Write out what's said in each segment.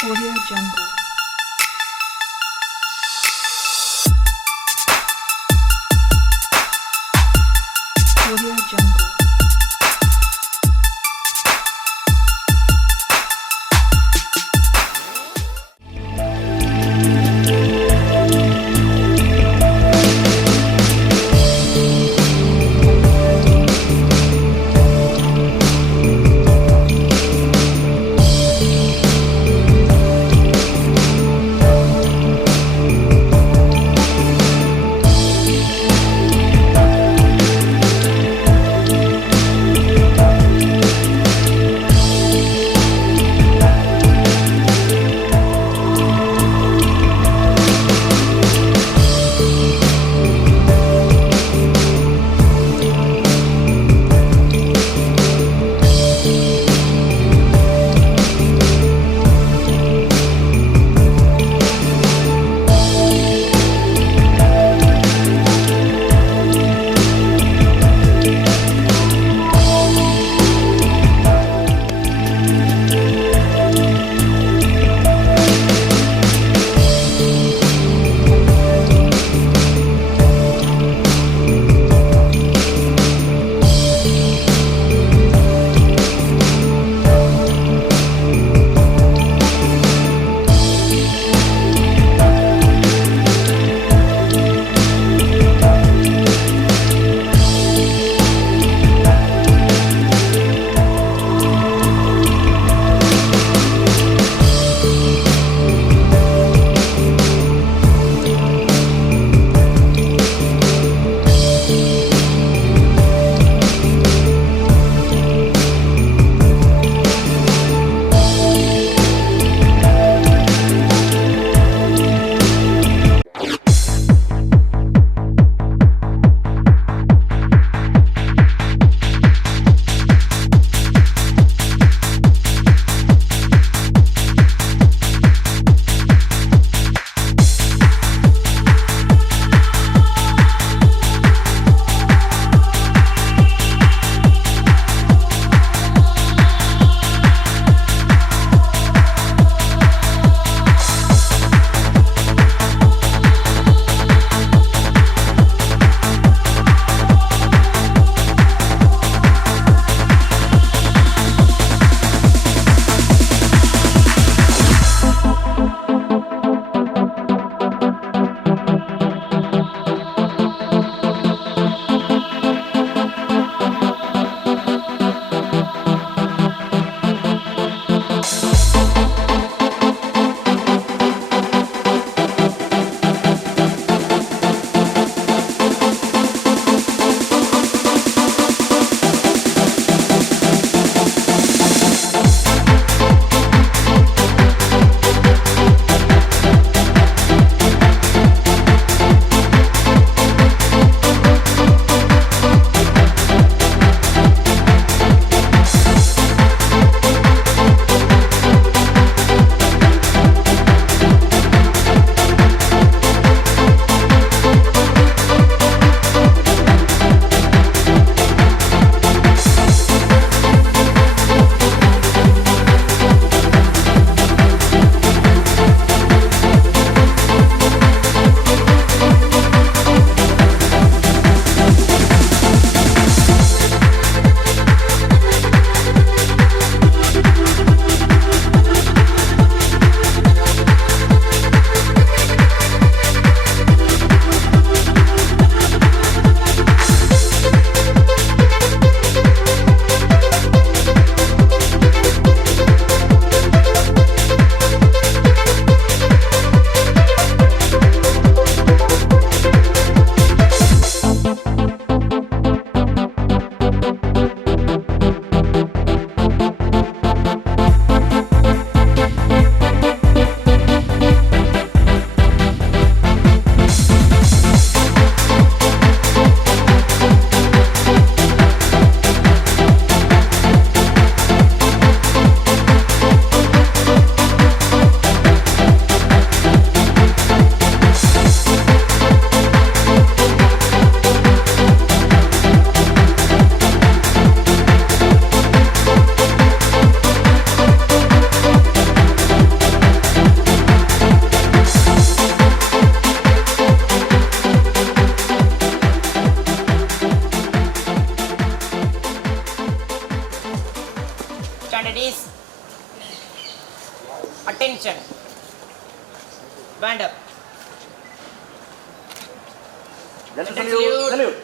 Audio Jungle. Audio Jungle. standard is attention. Band up. Salute.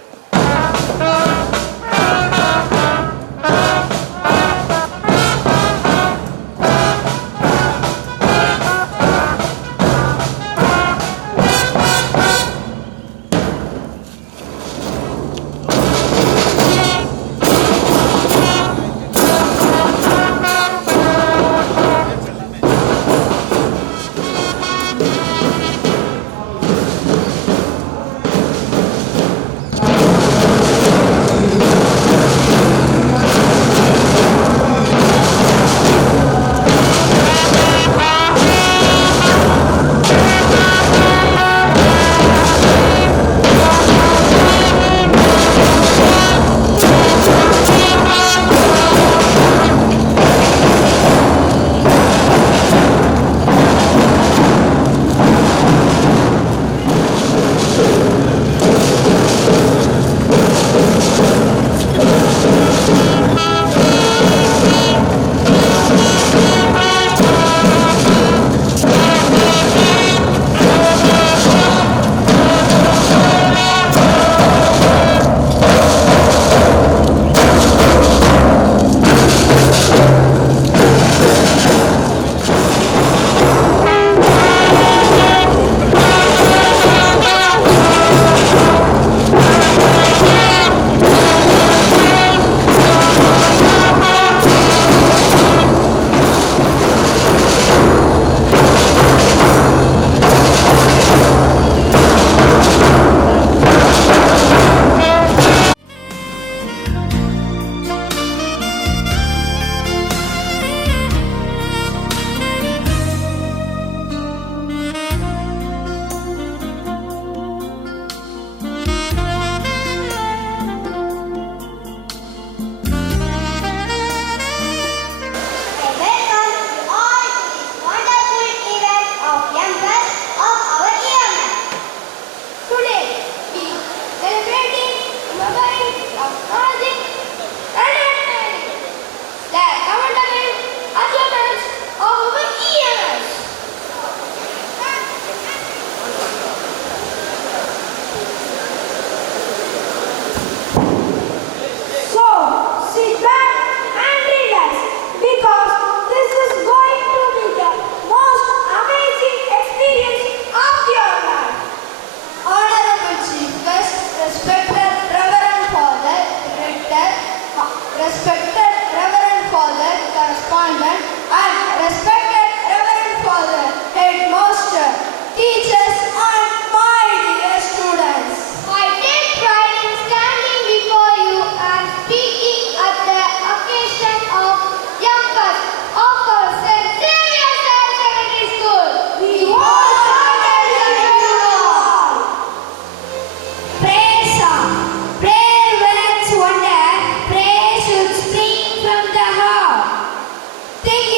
Think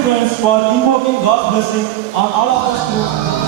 you friends for invoking God's blessing on all of us through.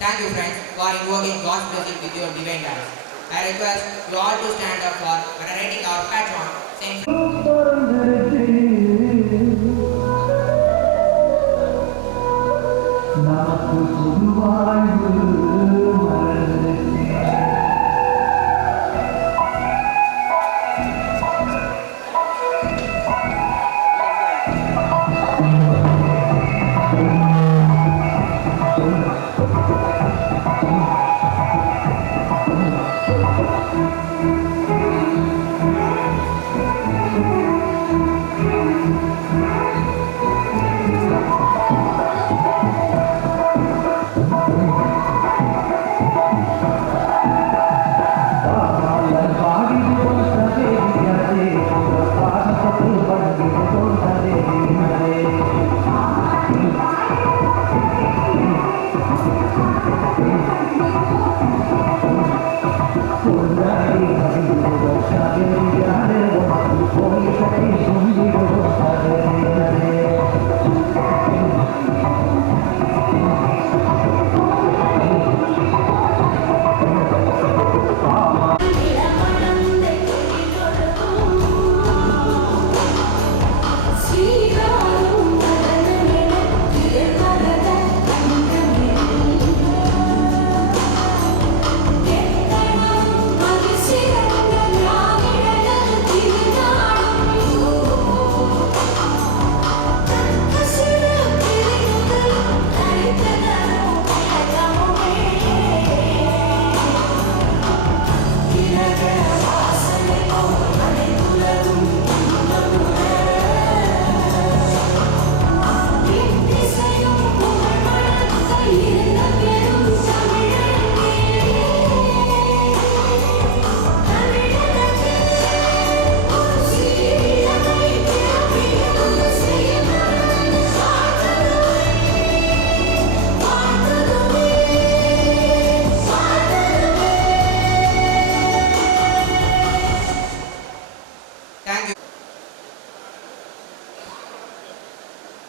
Thank you friends for invoking God's blessing with your divine dance. I request you all to stand up for venerating our patron, Saint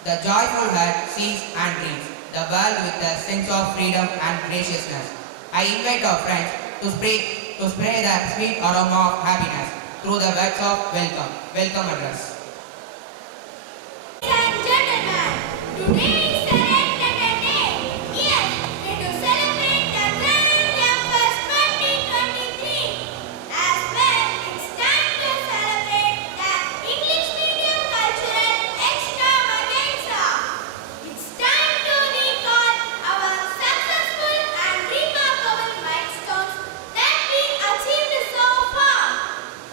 The joyful heart sees and dreams the world with a sense of freedom and graciousness. I invite our friends to spray the sweet aroma of happiness through the words of welcome address. Ladies and gentlemen, today is a red letter day. Yes, we do celebrate the grand campus 2023. As well, it's time to celebrate the English medium cultural extravaganza. It's time to recall our successful and remarkable milestones that we achieved so far.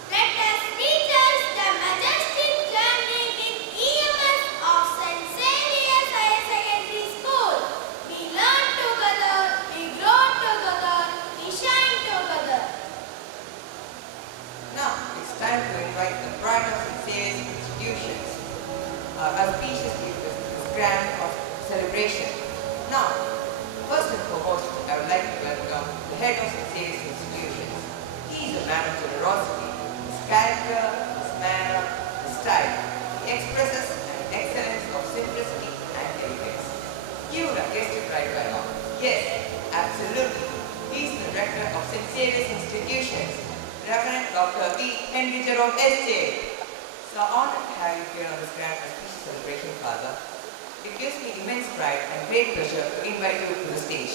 Let us retrace the majestic journey with EMS of St. Xavier's Higher Secondary School. We learn together, we grow together, we shine together. Now, it's time to invite the pride of St. Xavier's institutions, auspiciously to this grand celebration. Now, first and foremost, I would like to welcome the head of St. Xavier's institutions. He is a man of generosity. His character, his manner, his style, he expresses an excellence of simplicity and elegance. You would have guessed it right by now. Yes, absolutely. He is the rector of St. Xavier's institutions, Reverend Dr. V. Henry Jerome S.J. So honored to have you here on this grand auspicious celebration, Father. It gives me immense pride and great pleasure to invite you to the stage.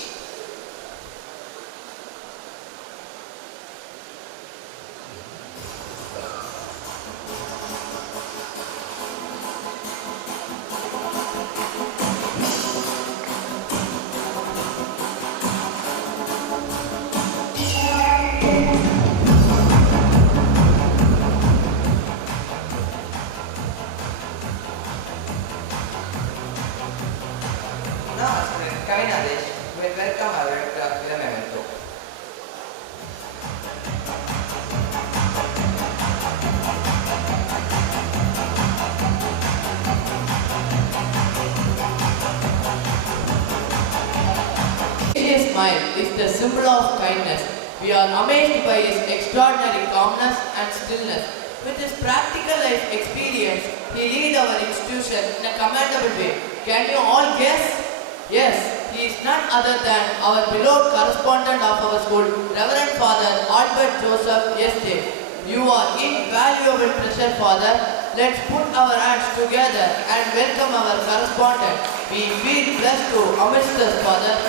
Now, Student Kavinadesh will welcome our rector with a memento. His smile is the symbol of kindness. We are amazed by his extraordinary calmness and stillness. With his practical life experience, he leads our institution in a commendable way. Can you all guess? Yes, he is none other than our beloved correspondent of our school, Reverend Father Albert Joseph S.J. You are invaluable treasure, Father. Let's put our hands together and welcome our correspondent. We feel blessed to amidst us, Father.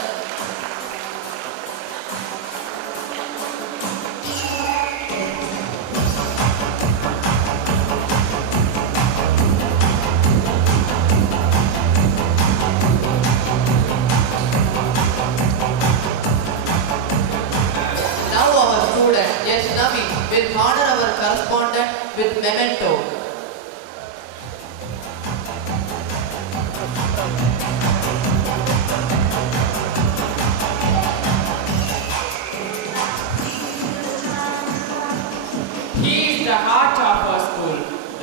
Now our student, yes Navi, will honor our correspondent with memento. He is the heart of our school.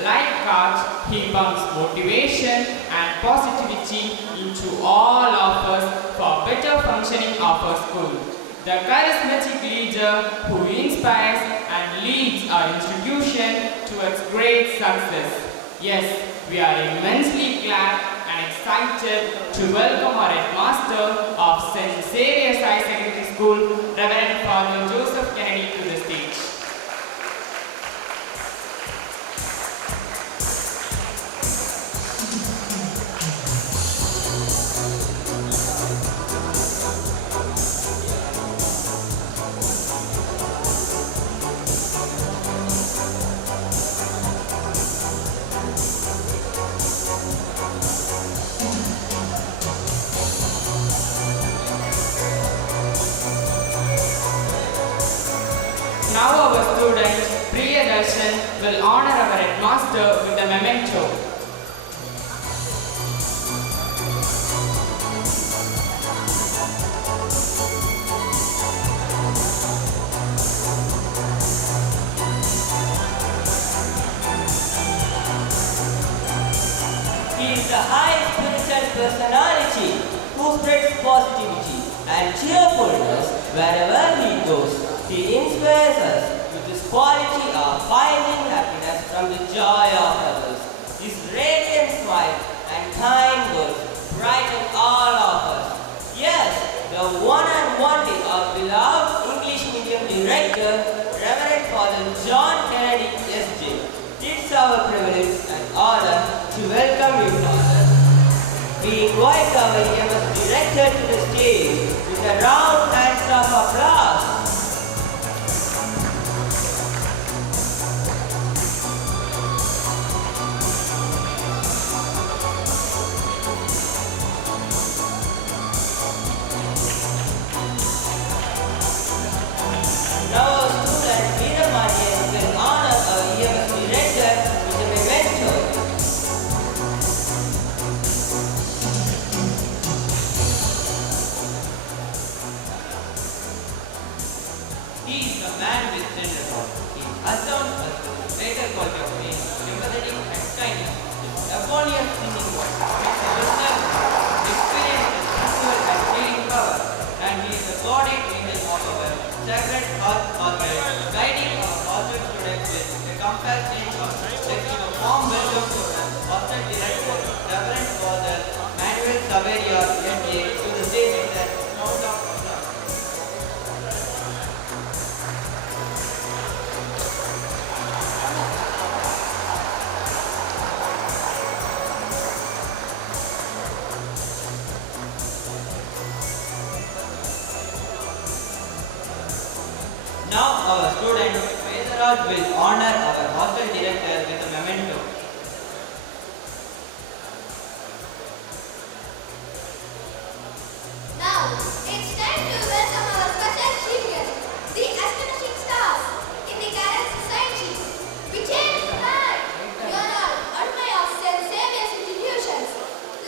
Like God, he pumps motivation and positivity into all of us for better functioning of our school. The charismatic leader who inspires and leads our institution towards great success. Yes, we are immensely glad and excited to welcome our headmaster of St. Xavier's High Secondary School, Reverend Father Joseph Kennedy, to the stage. Now our student Priyadarshan will honor our headmaster with a memento. He is the highest spiritual personality who spreads positivity and cheerfulness wherever he goes. He inspires us with his quality of finding happiness from the joy of others. His radiant smile and kind invite our EMS director to the stage with a round hands of applause. Now our student Veeramanyan will honor our EMS director with a memento. He is the man with gender role. He has done us with greater quality of being empathetic and kindness. His euphonious singing voice makes a listener experience a spiritual and healing power. And he is the guardian angel of our Sacred Heart Hospital, guiding our hospital students with a compassionate heart. Let's give a warm welcome to our hospital director, Reverend Father Manuel Saveria, MA, to the stage with a round of applause. Now our student Vedaraj will honor our hostel director with a memento. Now, it's time to welcome our special chief guest, the astonishing stars in the Garden Society. We change the life. You are all alumni of St. Xavier's institutions.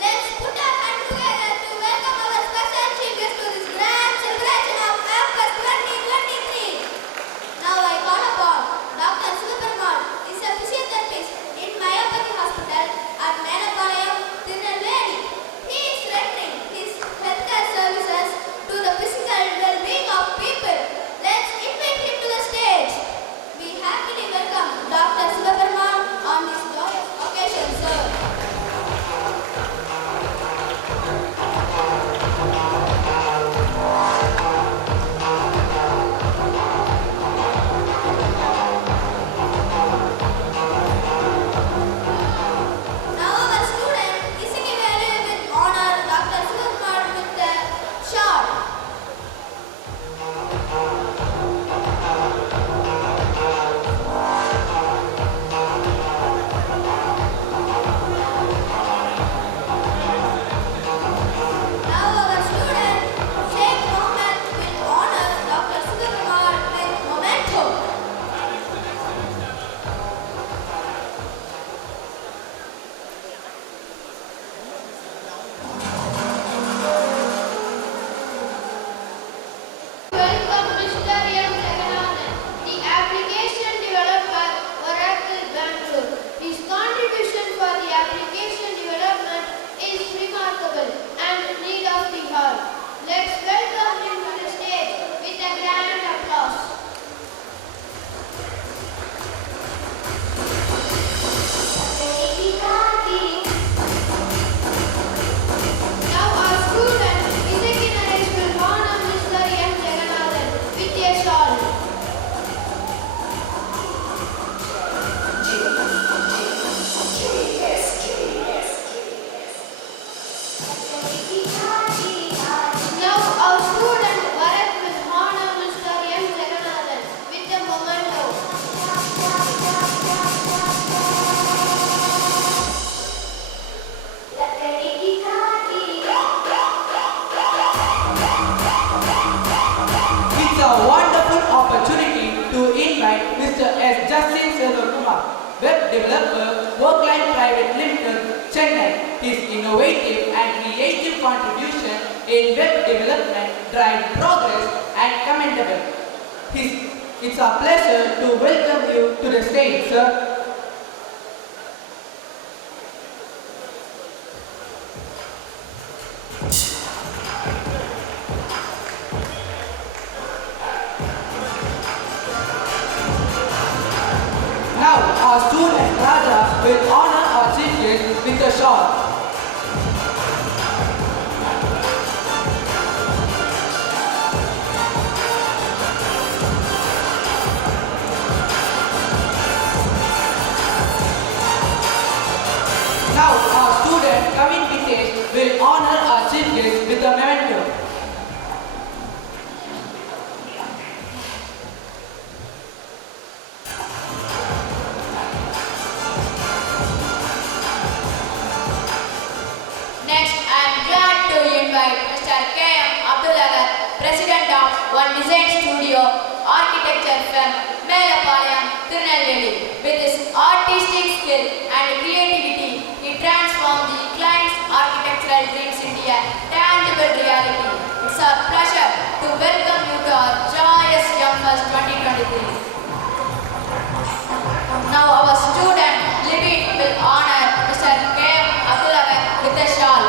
Let's put our hands together to welcome our special chief guest to this grand celebration of APCAS 2023. Now I call upon Dr. Sivaperumal, is a physiotherapist in Myopathy Hospital at Menapalayam, Tirunelveli. He is rendering his healthcare services to the physical well-being of people. Let's invite him to the stage. We happily welcome Dr. Sivaperumal on this joyous occasion, sir. Now our student Isingivelu will honor Dr. Sivakumar with the shot. Now our student Sheikh Mohammed will honor Dr. Sivakumar with memento. Welcome Mr. M. Jaganathan, the application developer, Oracle Bangalore. His contribution for the application development is remarkable and in need of the hall. Let's welcome him to the stage with a grand applause. Now our student Isaki Naresh will honor Mr. M. Jaganathan with a shawl. Now our student Bharat will honor Mr. M. Jaganathan with a memento. It's a wonderful opportunity to invite Mr. S. Justin Selvakumar, web developer, Workline Private Limited, Chennai. His innovative and creative contribution in web development drive progress and commendable. It's a pleasure to welcome you to the stage, sir. Now, our student Raja will honor our chief guest with a shawl. Now, our student Kavin Kitesh will honor our skills with a memento. Next, I am glad to invite Mr. K.M. Abdulagar, President of One Design Studio, Architecture firm, Melapalayam, Tirunelveli. With his artistic skill and creativity, he transformed the client's architectural dreams into a tangible reality. It's a pleasure to welcome you to our joyous Young First 2023. Now our student Libby will honor Mr. K.M. Abdulagar with a shawl.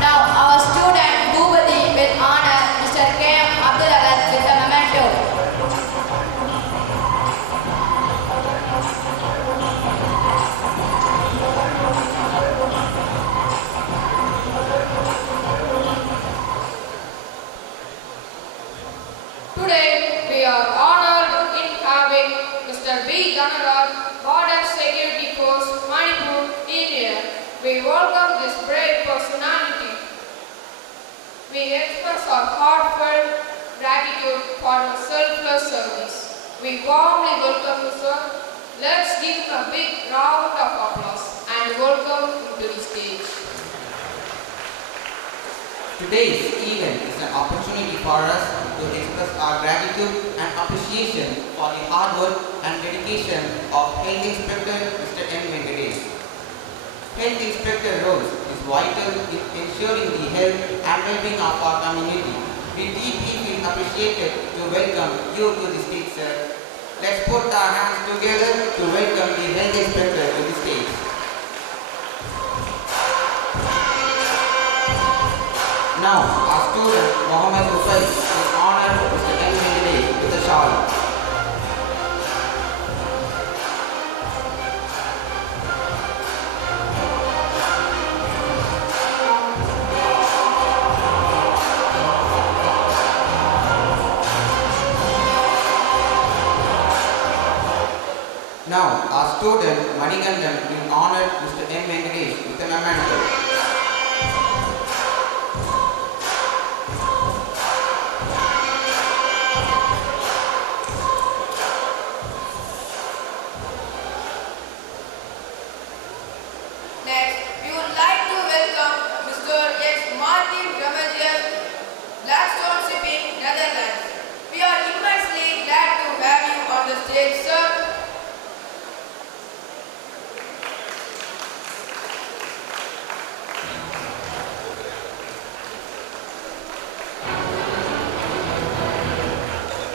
Now our student Bhuvati will honor Mr. K.M. Abdulagar with a memento. Today, we are honored in having Mr. B. Dhanaraj, Border Security Force, Manipur, India. We welcome this brave personality. We express our heartfelt gratitude for your selfless service. We warmly welcome you, sir. Let's give him a big round of applause and welcome him to the stage. Today's event is an opportunity for us to express our gratitude and appreciation for the hard work and dedication of Health Inspector Mr. M. Venkatesh. Health Inspector role is vital in ensuring the health and well-being of our community. We deeply feel appreciated to welcome you to the stage, sir. Let's put our hands together to welcome the Health Inspector to the stage. Now, our student Mohammed Hussain is honored Mr. M. Venkatesh with a shawl. Now, our student Manikandan will honor Mr. M. Venkatesh with a memento. Next, we would like to welcome Mr. X. Martin Ramajian, Blackstone Shipping, Netherlands. We are immensely glad to have you on the stage, sir.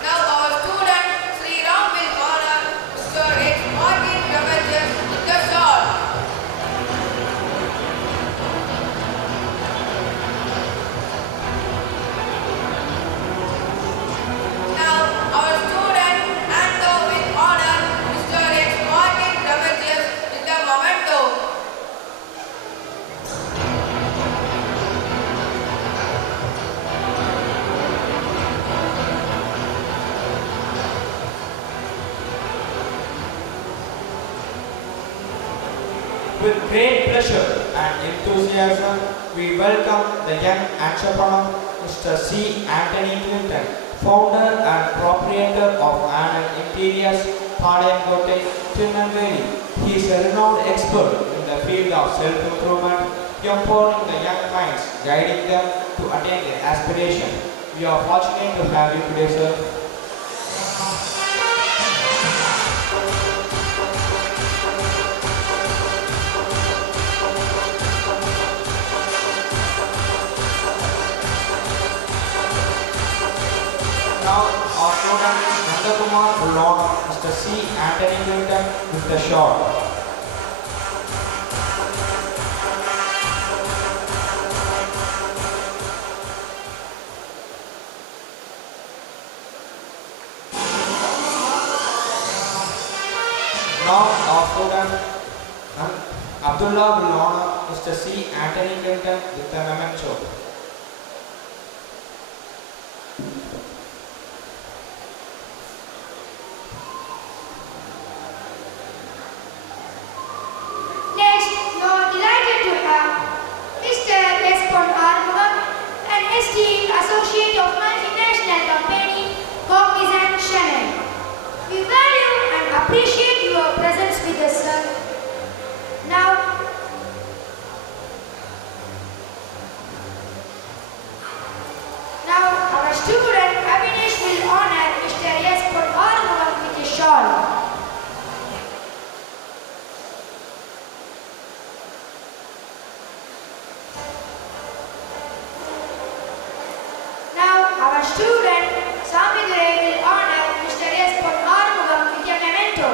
Now our student Sri Ram will honor Mr. X. Martin Ramajian with the shawl. Now, our student Anto will honor Mr. X. Martin Ramajian with the memento. With great pleasure and enthusiasm, we welcome the young entrepreneur, Mr. C. Anthony Clinton, founder and proprietor of Anand Interiors, Padayankote, Tirunelveli. He is a renowned expert in the field of self-improvement, empowering the young minds, guiding them to attain their aspiration. We are fortunate to have you today, sir. Now, our student Nandakumar will honor Mr. C. Anthony Clinton with the shawl. Now, our student Abdullah will honor Mr. C. Anthony Clinton with a memento. our student Samidure will honor Mr. S. Pon Armugam with a memento.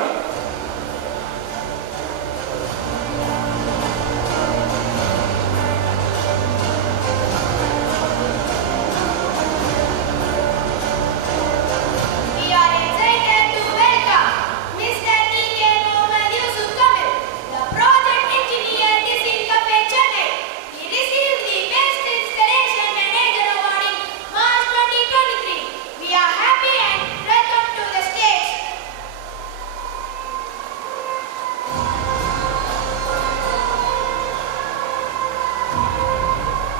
We are excited to welcome Mr. T.K. Mohammed Yusuf Kamil, the project engineer in Cafe Chennai. He received the Best Installation Manager Award in March 2023. We are happy and welcome to the stage.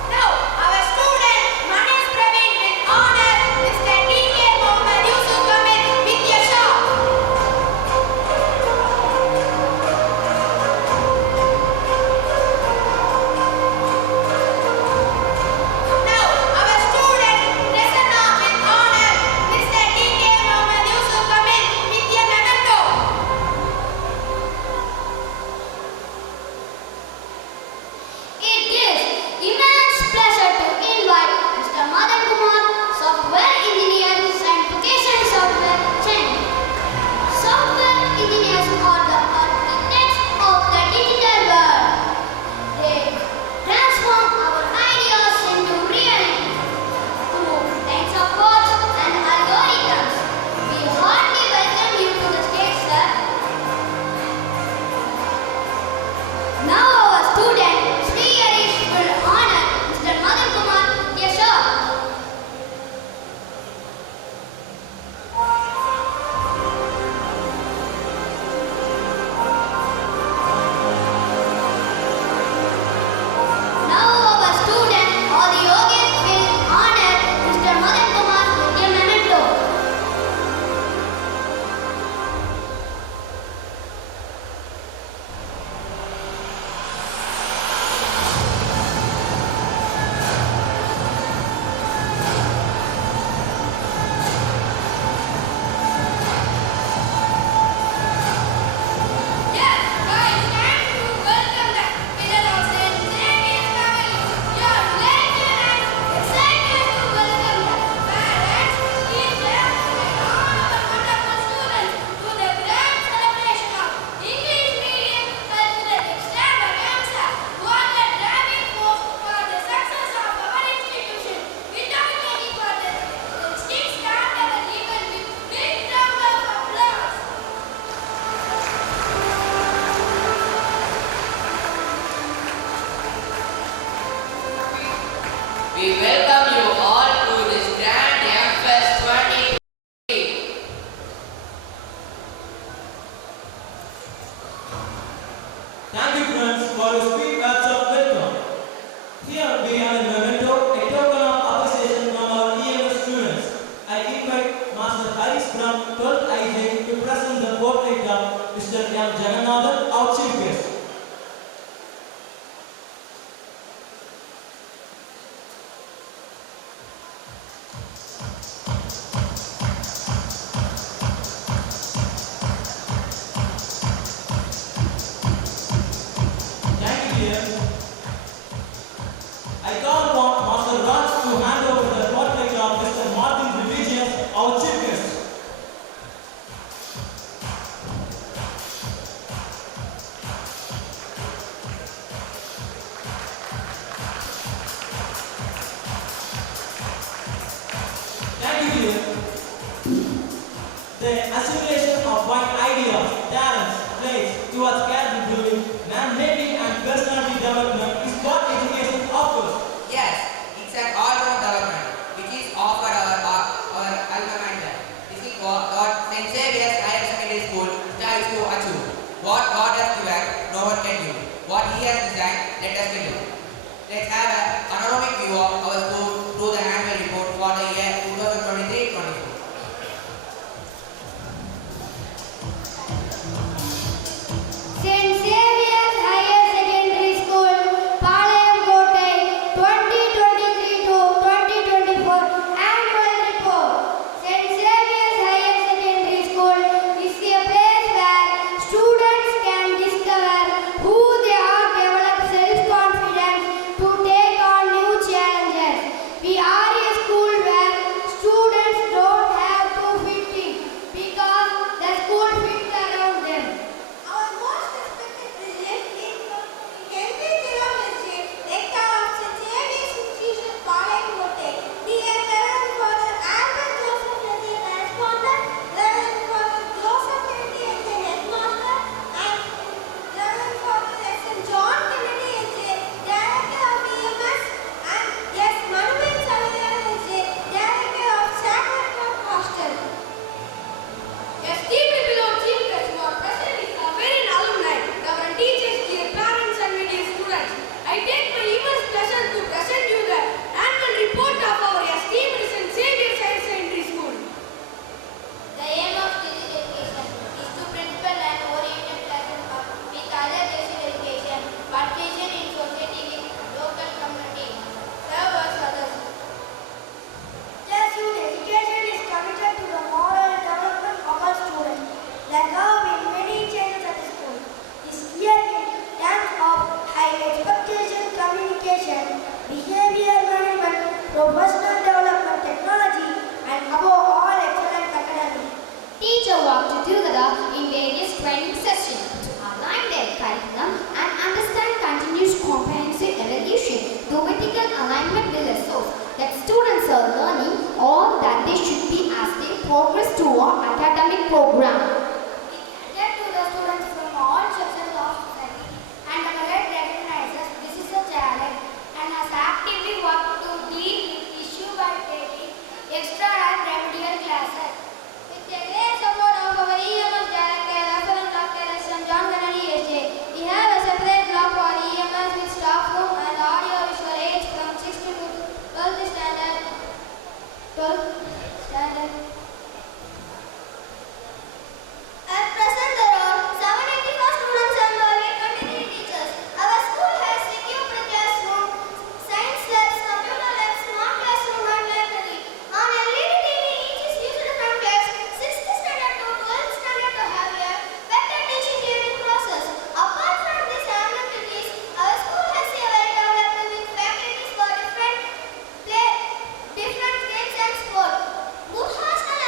Now, our student Manesh Praveen will honor Mr. T.K. Mohammed Yusuf Kamil with a shout. Now, our student Prasanna will honor Mr. T.K. Mohammed Yusuf Kamil with a memento. It is immense pleasure to invite Mr. Madan Kumar, Software Engineer and Vocation Software Chennai. Software engineers are the architects of the digital world. They transform our ideas into reality through types of codes and algorithms. We heartily welcome you to the stage, sir. Now our student Sri Harish will honor Mr. Madan Kumar with a shout. Now our student Adi Yogesh will honor Mr. Madan Kumar with a memento. Yes, guys, time to welcome the winner of St. Xavier's family. We are delighted and excited to welcome the parents, teachers, and all our wonderful students to the grand celebration of English medium cultural extravaganza. What a driving force for the success of our institution. Without any further, let's kickstart our event with big round of applause. We welcome you all to this grand M-Fest 2023. Thank you, friends, for your sweet words of welcome. Here we have a memento, a token of appreciation from our EMS students. I invite Master Harish from 12th IJ to present the portrait of Mr. M. Jagannathan, our chief guest. Thank you, dear. I call upon Master Raj to hand over the portrait of Mr. Martin Religious, our chief guest. Thank you, dear. The assimilation of one ideas, talents, traits towards character building, man-making and personality development is what education offers. Yes, it's an all-round development which is offered our alma mater. This is what St. Xavier's Higher Secondary School strives to achieve. What God has given, no one can do. What He has designed, let us do. Let's have a panoramic view of our school through the annual report for the year 2023-24. St. Xavier's Higher Secondary School 12th standard. At present, there are 784 students and only 23 teachers. Our school has equipped classroom, science labs, computer labs, smart classroom and library. On LED TV, each is used from class 6th standard to 12th standard to have a better teaching learning process. Apart from these amenities, our school has a well developed with faculties for different games and sports. Good hostel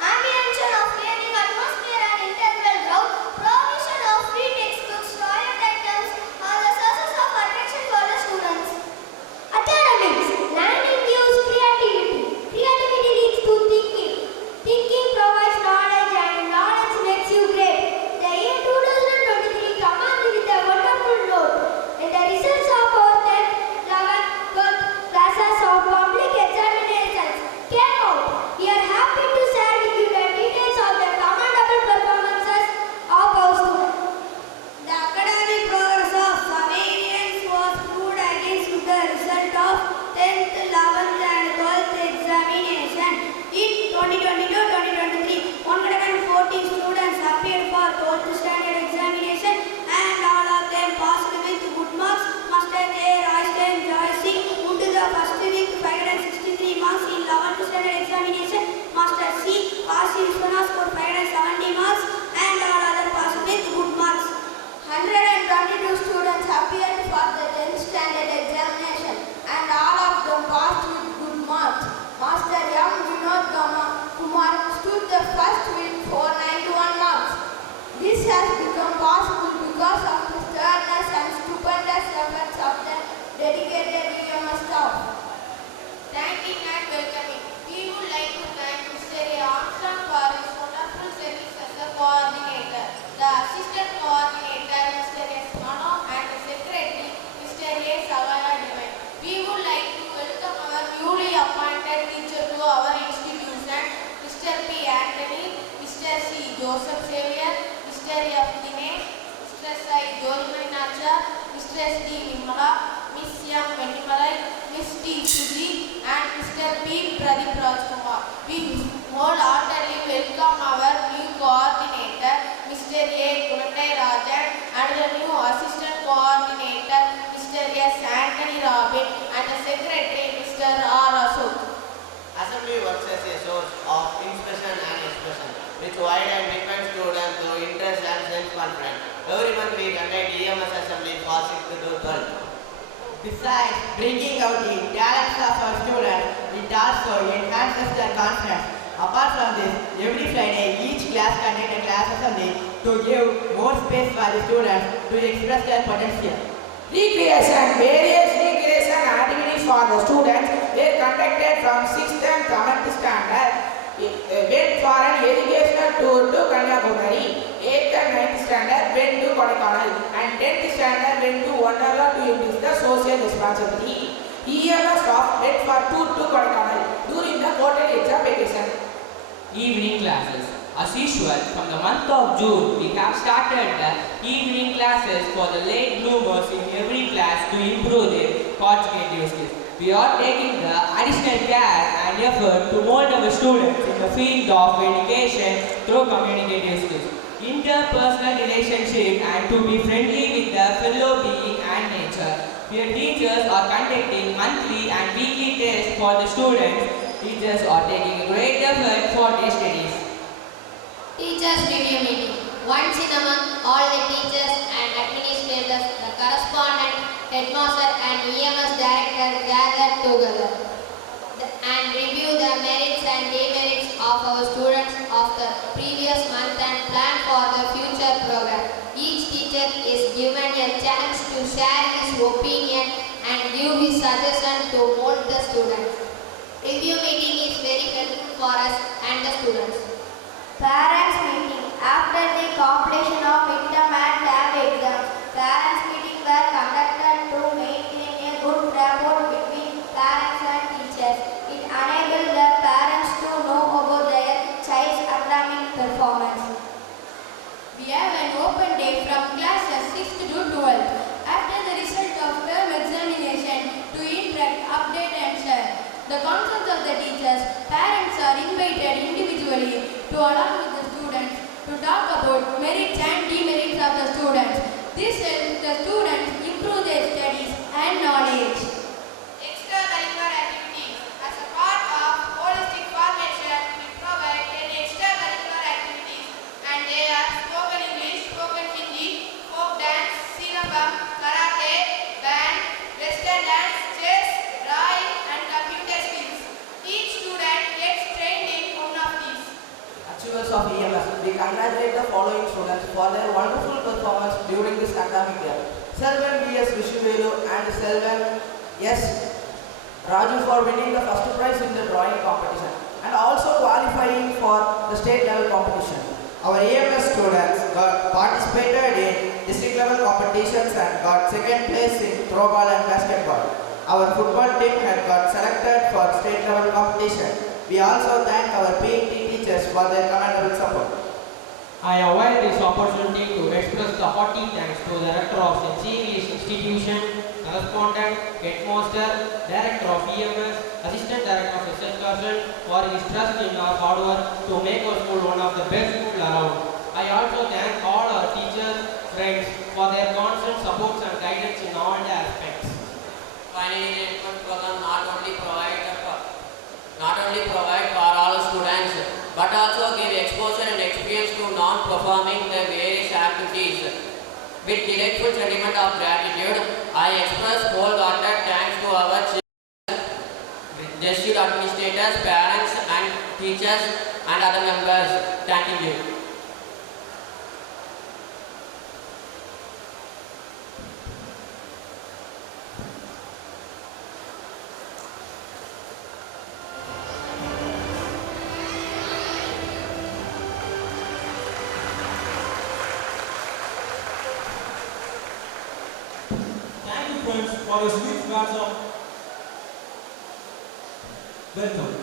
ambience of learning atmosphere and integral ground, provision of free textbooks, toilet items are the sources of attraction for the students. Academics. Learning gives creativity. Creativity leads to thinking. Thinking provides knowledge and knowledge makes you great. The year 2023 comes with a wonderful note. In the results of our 10th, 11th, 12th classes of public examinations came out. We are happy to share with you the details of the commendable performances of our students. The academic progress of Sumerians was proved against the result of 10th, 11th and 12th examination. In 2022-2023, 114 students appeared for 12th standard examination and all of them passed with good marks. Master A. Rajan Joyce moved to the first with 563 marks in 11th standard examination. Master C. Kasi Vishwanath scored 570 marks and all other passed with good marks. 122 students appeared for the 10th standard examination and all of them passed with good marks. Master M. Vinod Kumar stood the first with 491 marks. This has become possible because of the sternness and stupendous efforts of the dedicated EMS staff. Thanking and welcoming. We would like to thank Mr. A. Armstrong for his wonderful service as a coordinator, the assistant coordinator, Mr. S. Mano, and the secretary, Mr. A. Savana Divine. We would like to welcome our newly appointed teacher to our institution, Mr. P. Anthony, Mr. C. Joseph Xavier, Mr. F. Dinesh, Mr. Sai Jorimaninacha, Mr. S. D. Vimala, Miss M. Venimalai, Miss T. Suji, and Mr. P. Pradeep Rajkumar. We wholeheartedly welcome our new coordinator, Mr. A. Kunandai Rajan, and the new assistant coordinator, Mr. S. Anthony Robin, and the secretary, Mr. R. Ashok. Assembly works as a source of inspiration and expression, which wide and different students through interest and self-confidence. Every month we conduct EMS assembly for 6th to 12th. Besides bringing out the talents of our students, it also enhances their confidence. Apart from this, every Friday each class conducts a class assembly to give more space for the students to express their potential. Recreation. Various recreation activities for the students were conducted from 6th and 7th standard. Went for an educational tour to Kanyakumari. 8th and 9th standard went to Kodaikanal, and 10th standard went to Wonderla to improve the social responsibility. EMS staff went for tour to Kodaikanal during the quarter exam vacation. Evening classes. As usual, from the month of June, we have started the evening classes for the late bloomers in every class to improve their cognitive skills. We are taking the additional care and effort to mold our students in the field of education through communicative skills, interpersonal relationship, and to be friendly with the fellow being and nature. Our teachers are conducting monthly and weekly tests for the students. Teachers are taking great effort for their studies. Teachers review meeting. Once in a month, all the teachers and administrators, the correspondent, headmaster and EMS director gather together and review the merits and demerits of our students of the previous month and plan for the future program. Each teacher is given a chance to share his opinion and give his suggestion to mold the students. Review meeting is very helpful for us and the students. Parents meeting. After the completion of midterm and term exams, parents meeting were conducted to maintain a good rapport between parents and teachers. It enabled the parents to know about their child's academic performance. We have an open day from classes 6th to 12th. After the result of term examination, to interact, update and share. The concerns of the teachers to along with the students to talk about merits and demerits of the students. This helps the students improve their studies and knowledge. Extracurricular activities. As a part of holistic formation, we provide 10 extracurricular activities, and they are spoken English, spoken Hindi, folk dance, sinabam, karate, band, western dance, chess, drawing, and computer skills. Each student gets trained in one of these. Achievers of EMS, we congratulate the following students for their wonderful performance during this academic year. Selvan V.S. Vishuvelu and Selvan S. Raju for winning the first prize in the drawing competition and also qualifying for the state level competition. Our EMS students got participated in district level competitions and got second place in throwball and basketball. Our football team had got selected for state level competition. We also thank our PET teachers for their commendable support. I avail this opportunity to express the hearty thanks to the Director of St. English Institution, Correspondent, Headmaster, Director of EMS, Assistant Director of Education for his trust in our hard work to make our school one of the best schools around. I also thank all our teachers, friends for their constant support and guidance in all the aspects. Finally, the Input program not only provide for all students, but also give exposure and experience to non-performing the various activities. With delightful sentiment of gratitude, I express wholehearted thanks to our district administrators, parents, and teachers, and other members. Thank you. Thank you, friends, for your sweet words of welcome.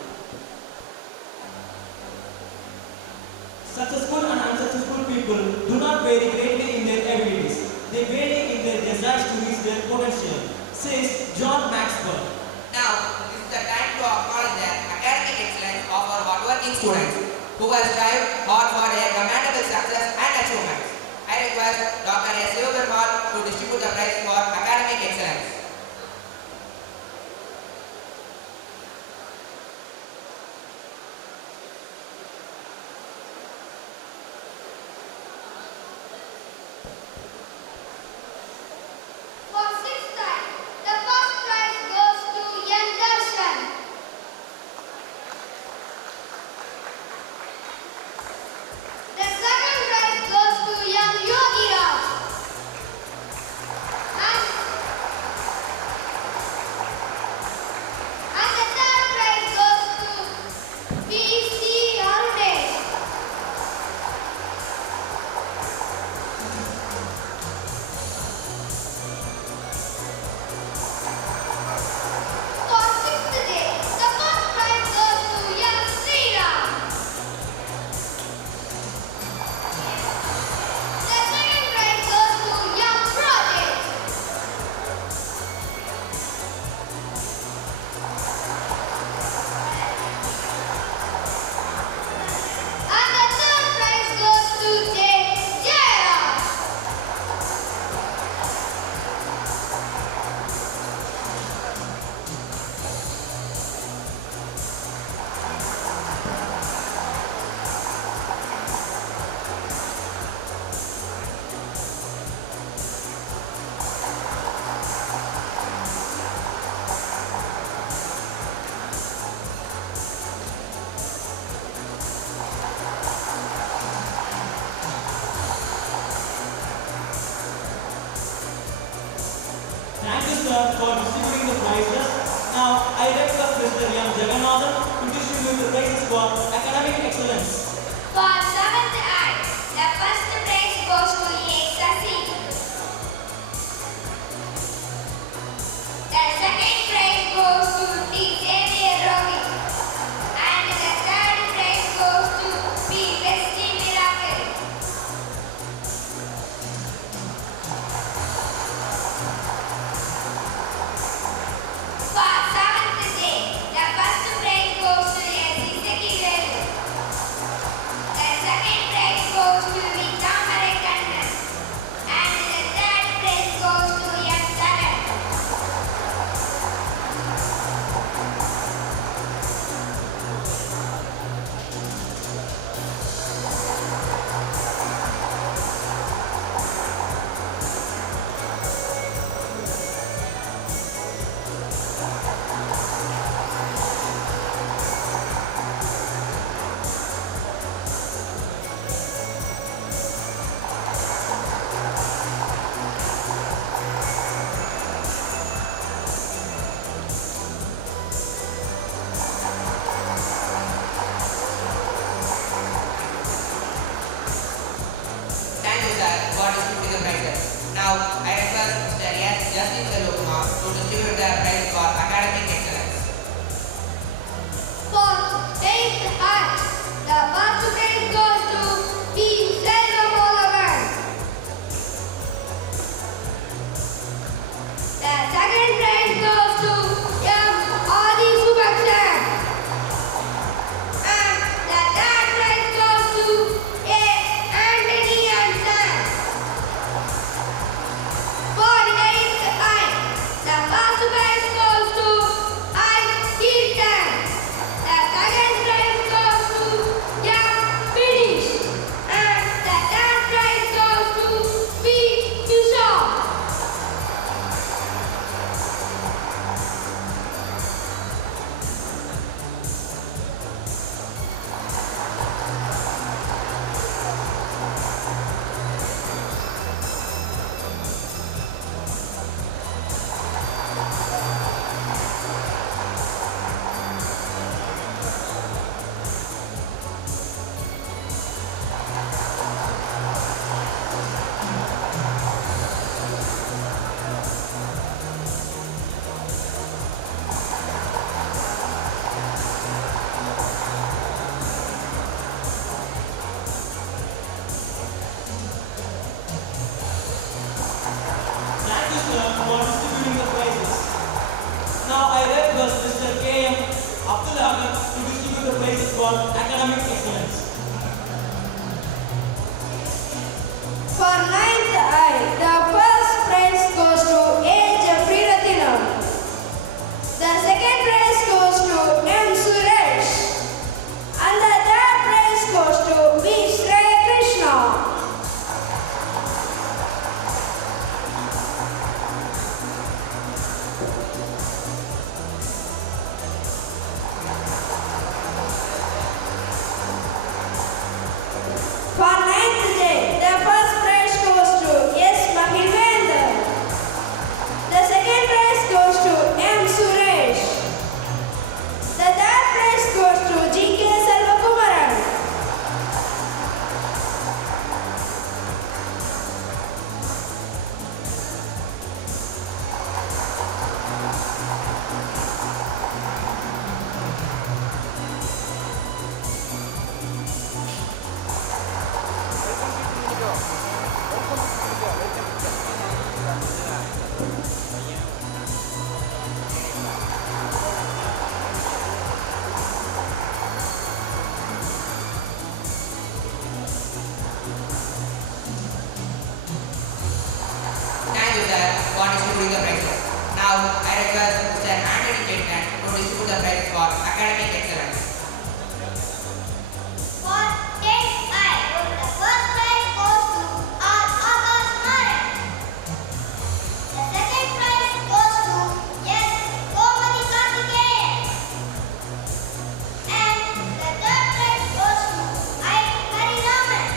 Successful and unsuccessful people do not vary greatly in their abilities. They vary in their desires to reach their potential, says John Maxwell. Now, this is the time to acknowledge the academic excellence of our hardworking students who have strived hard for their commendable success and achievements. I request Dr. S. Sivakarmal to distribute the prize for academic excellence. For sixth time, the first prize goes to Yan Darshan. The second prize goes to Young Yogi Raj. And distribute the prize for academic excellence. For 8th Act, the first prize goes to P. Selva-Molavan. The second prize goes to M. Adi Subakshan. And the third prize goes to A. Anthony and Son. For 8th Act, the first prize goes to I. Kirtan. The second prize goes to M. Pinish. And the third prize goes to B. Kishore. Thank you, sir, for distributing the prizes. Now I request Mr. K.M. Abdul Hamid to distribute the prizes for academic excellence. For 9th I, the first prize goes to A. Jeffrey Rathinam. The second prize goes to M. Suresh. And the third prize goes to B. Shreya Krishna. For 9th day, the first prize goes to S. Mahivendra. The second prize goes to M. Suresh. The third prize goes to G.K. Selvakumaran. Thank you, sir, for distributing the prizes. Now I request Mr. Anthony Clinton to distribute the prize for academic excellence. For 10th I, the first prize goes to R. Akash Maran. The second prize goes to S. Gomati Karthikeyan. And the third prize goes to I. Hariraman.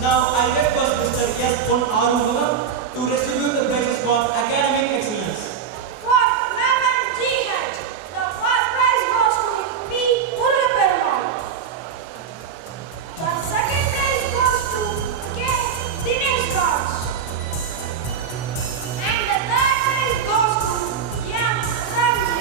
Now I request Mr. S. Pon Arumugam to distribute the prizes for academic excellence. For 11th GH, the first prize goes to P. Murugaperumal. The second prize goes to K. Dinesh Raj. And the third prize goes to M. Ramji.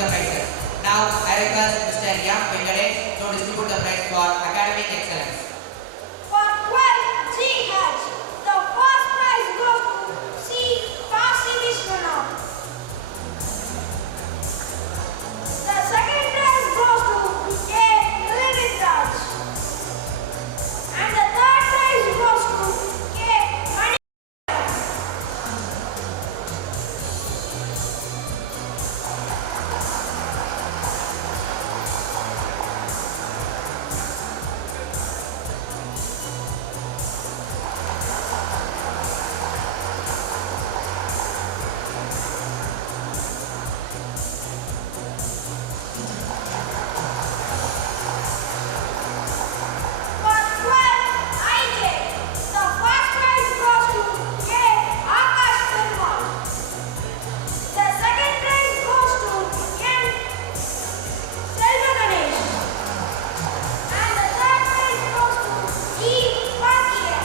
the prizes. Now I request Mr. M. Venkatesh to distribute the prize for academic excellence. For 12 GH, the first prize goes to C. Pasi Vishwanath. The second prize goes to A. Lilitraj. And the third prize goes to K. Mani. For 12 IJ, the first prize goes to K. Akash Perumal. The second prize goes to N. Selva Ganesh. And the third prize goes to E. Pakiya.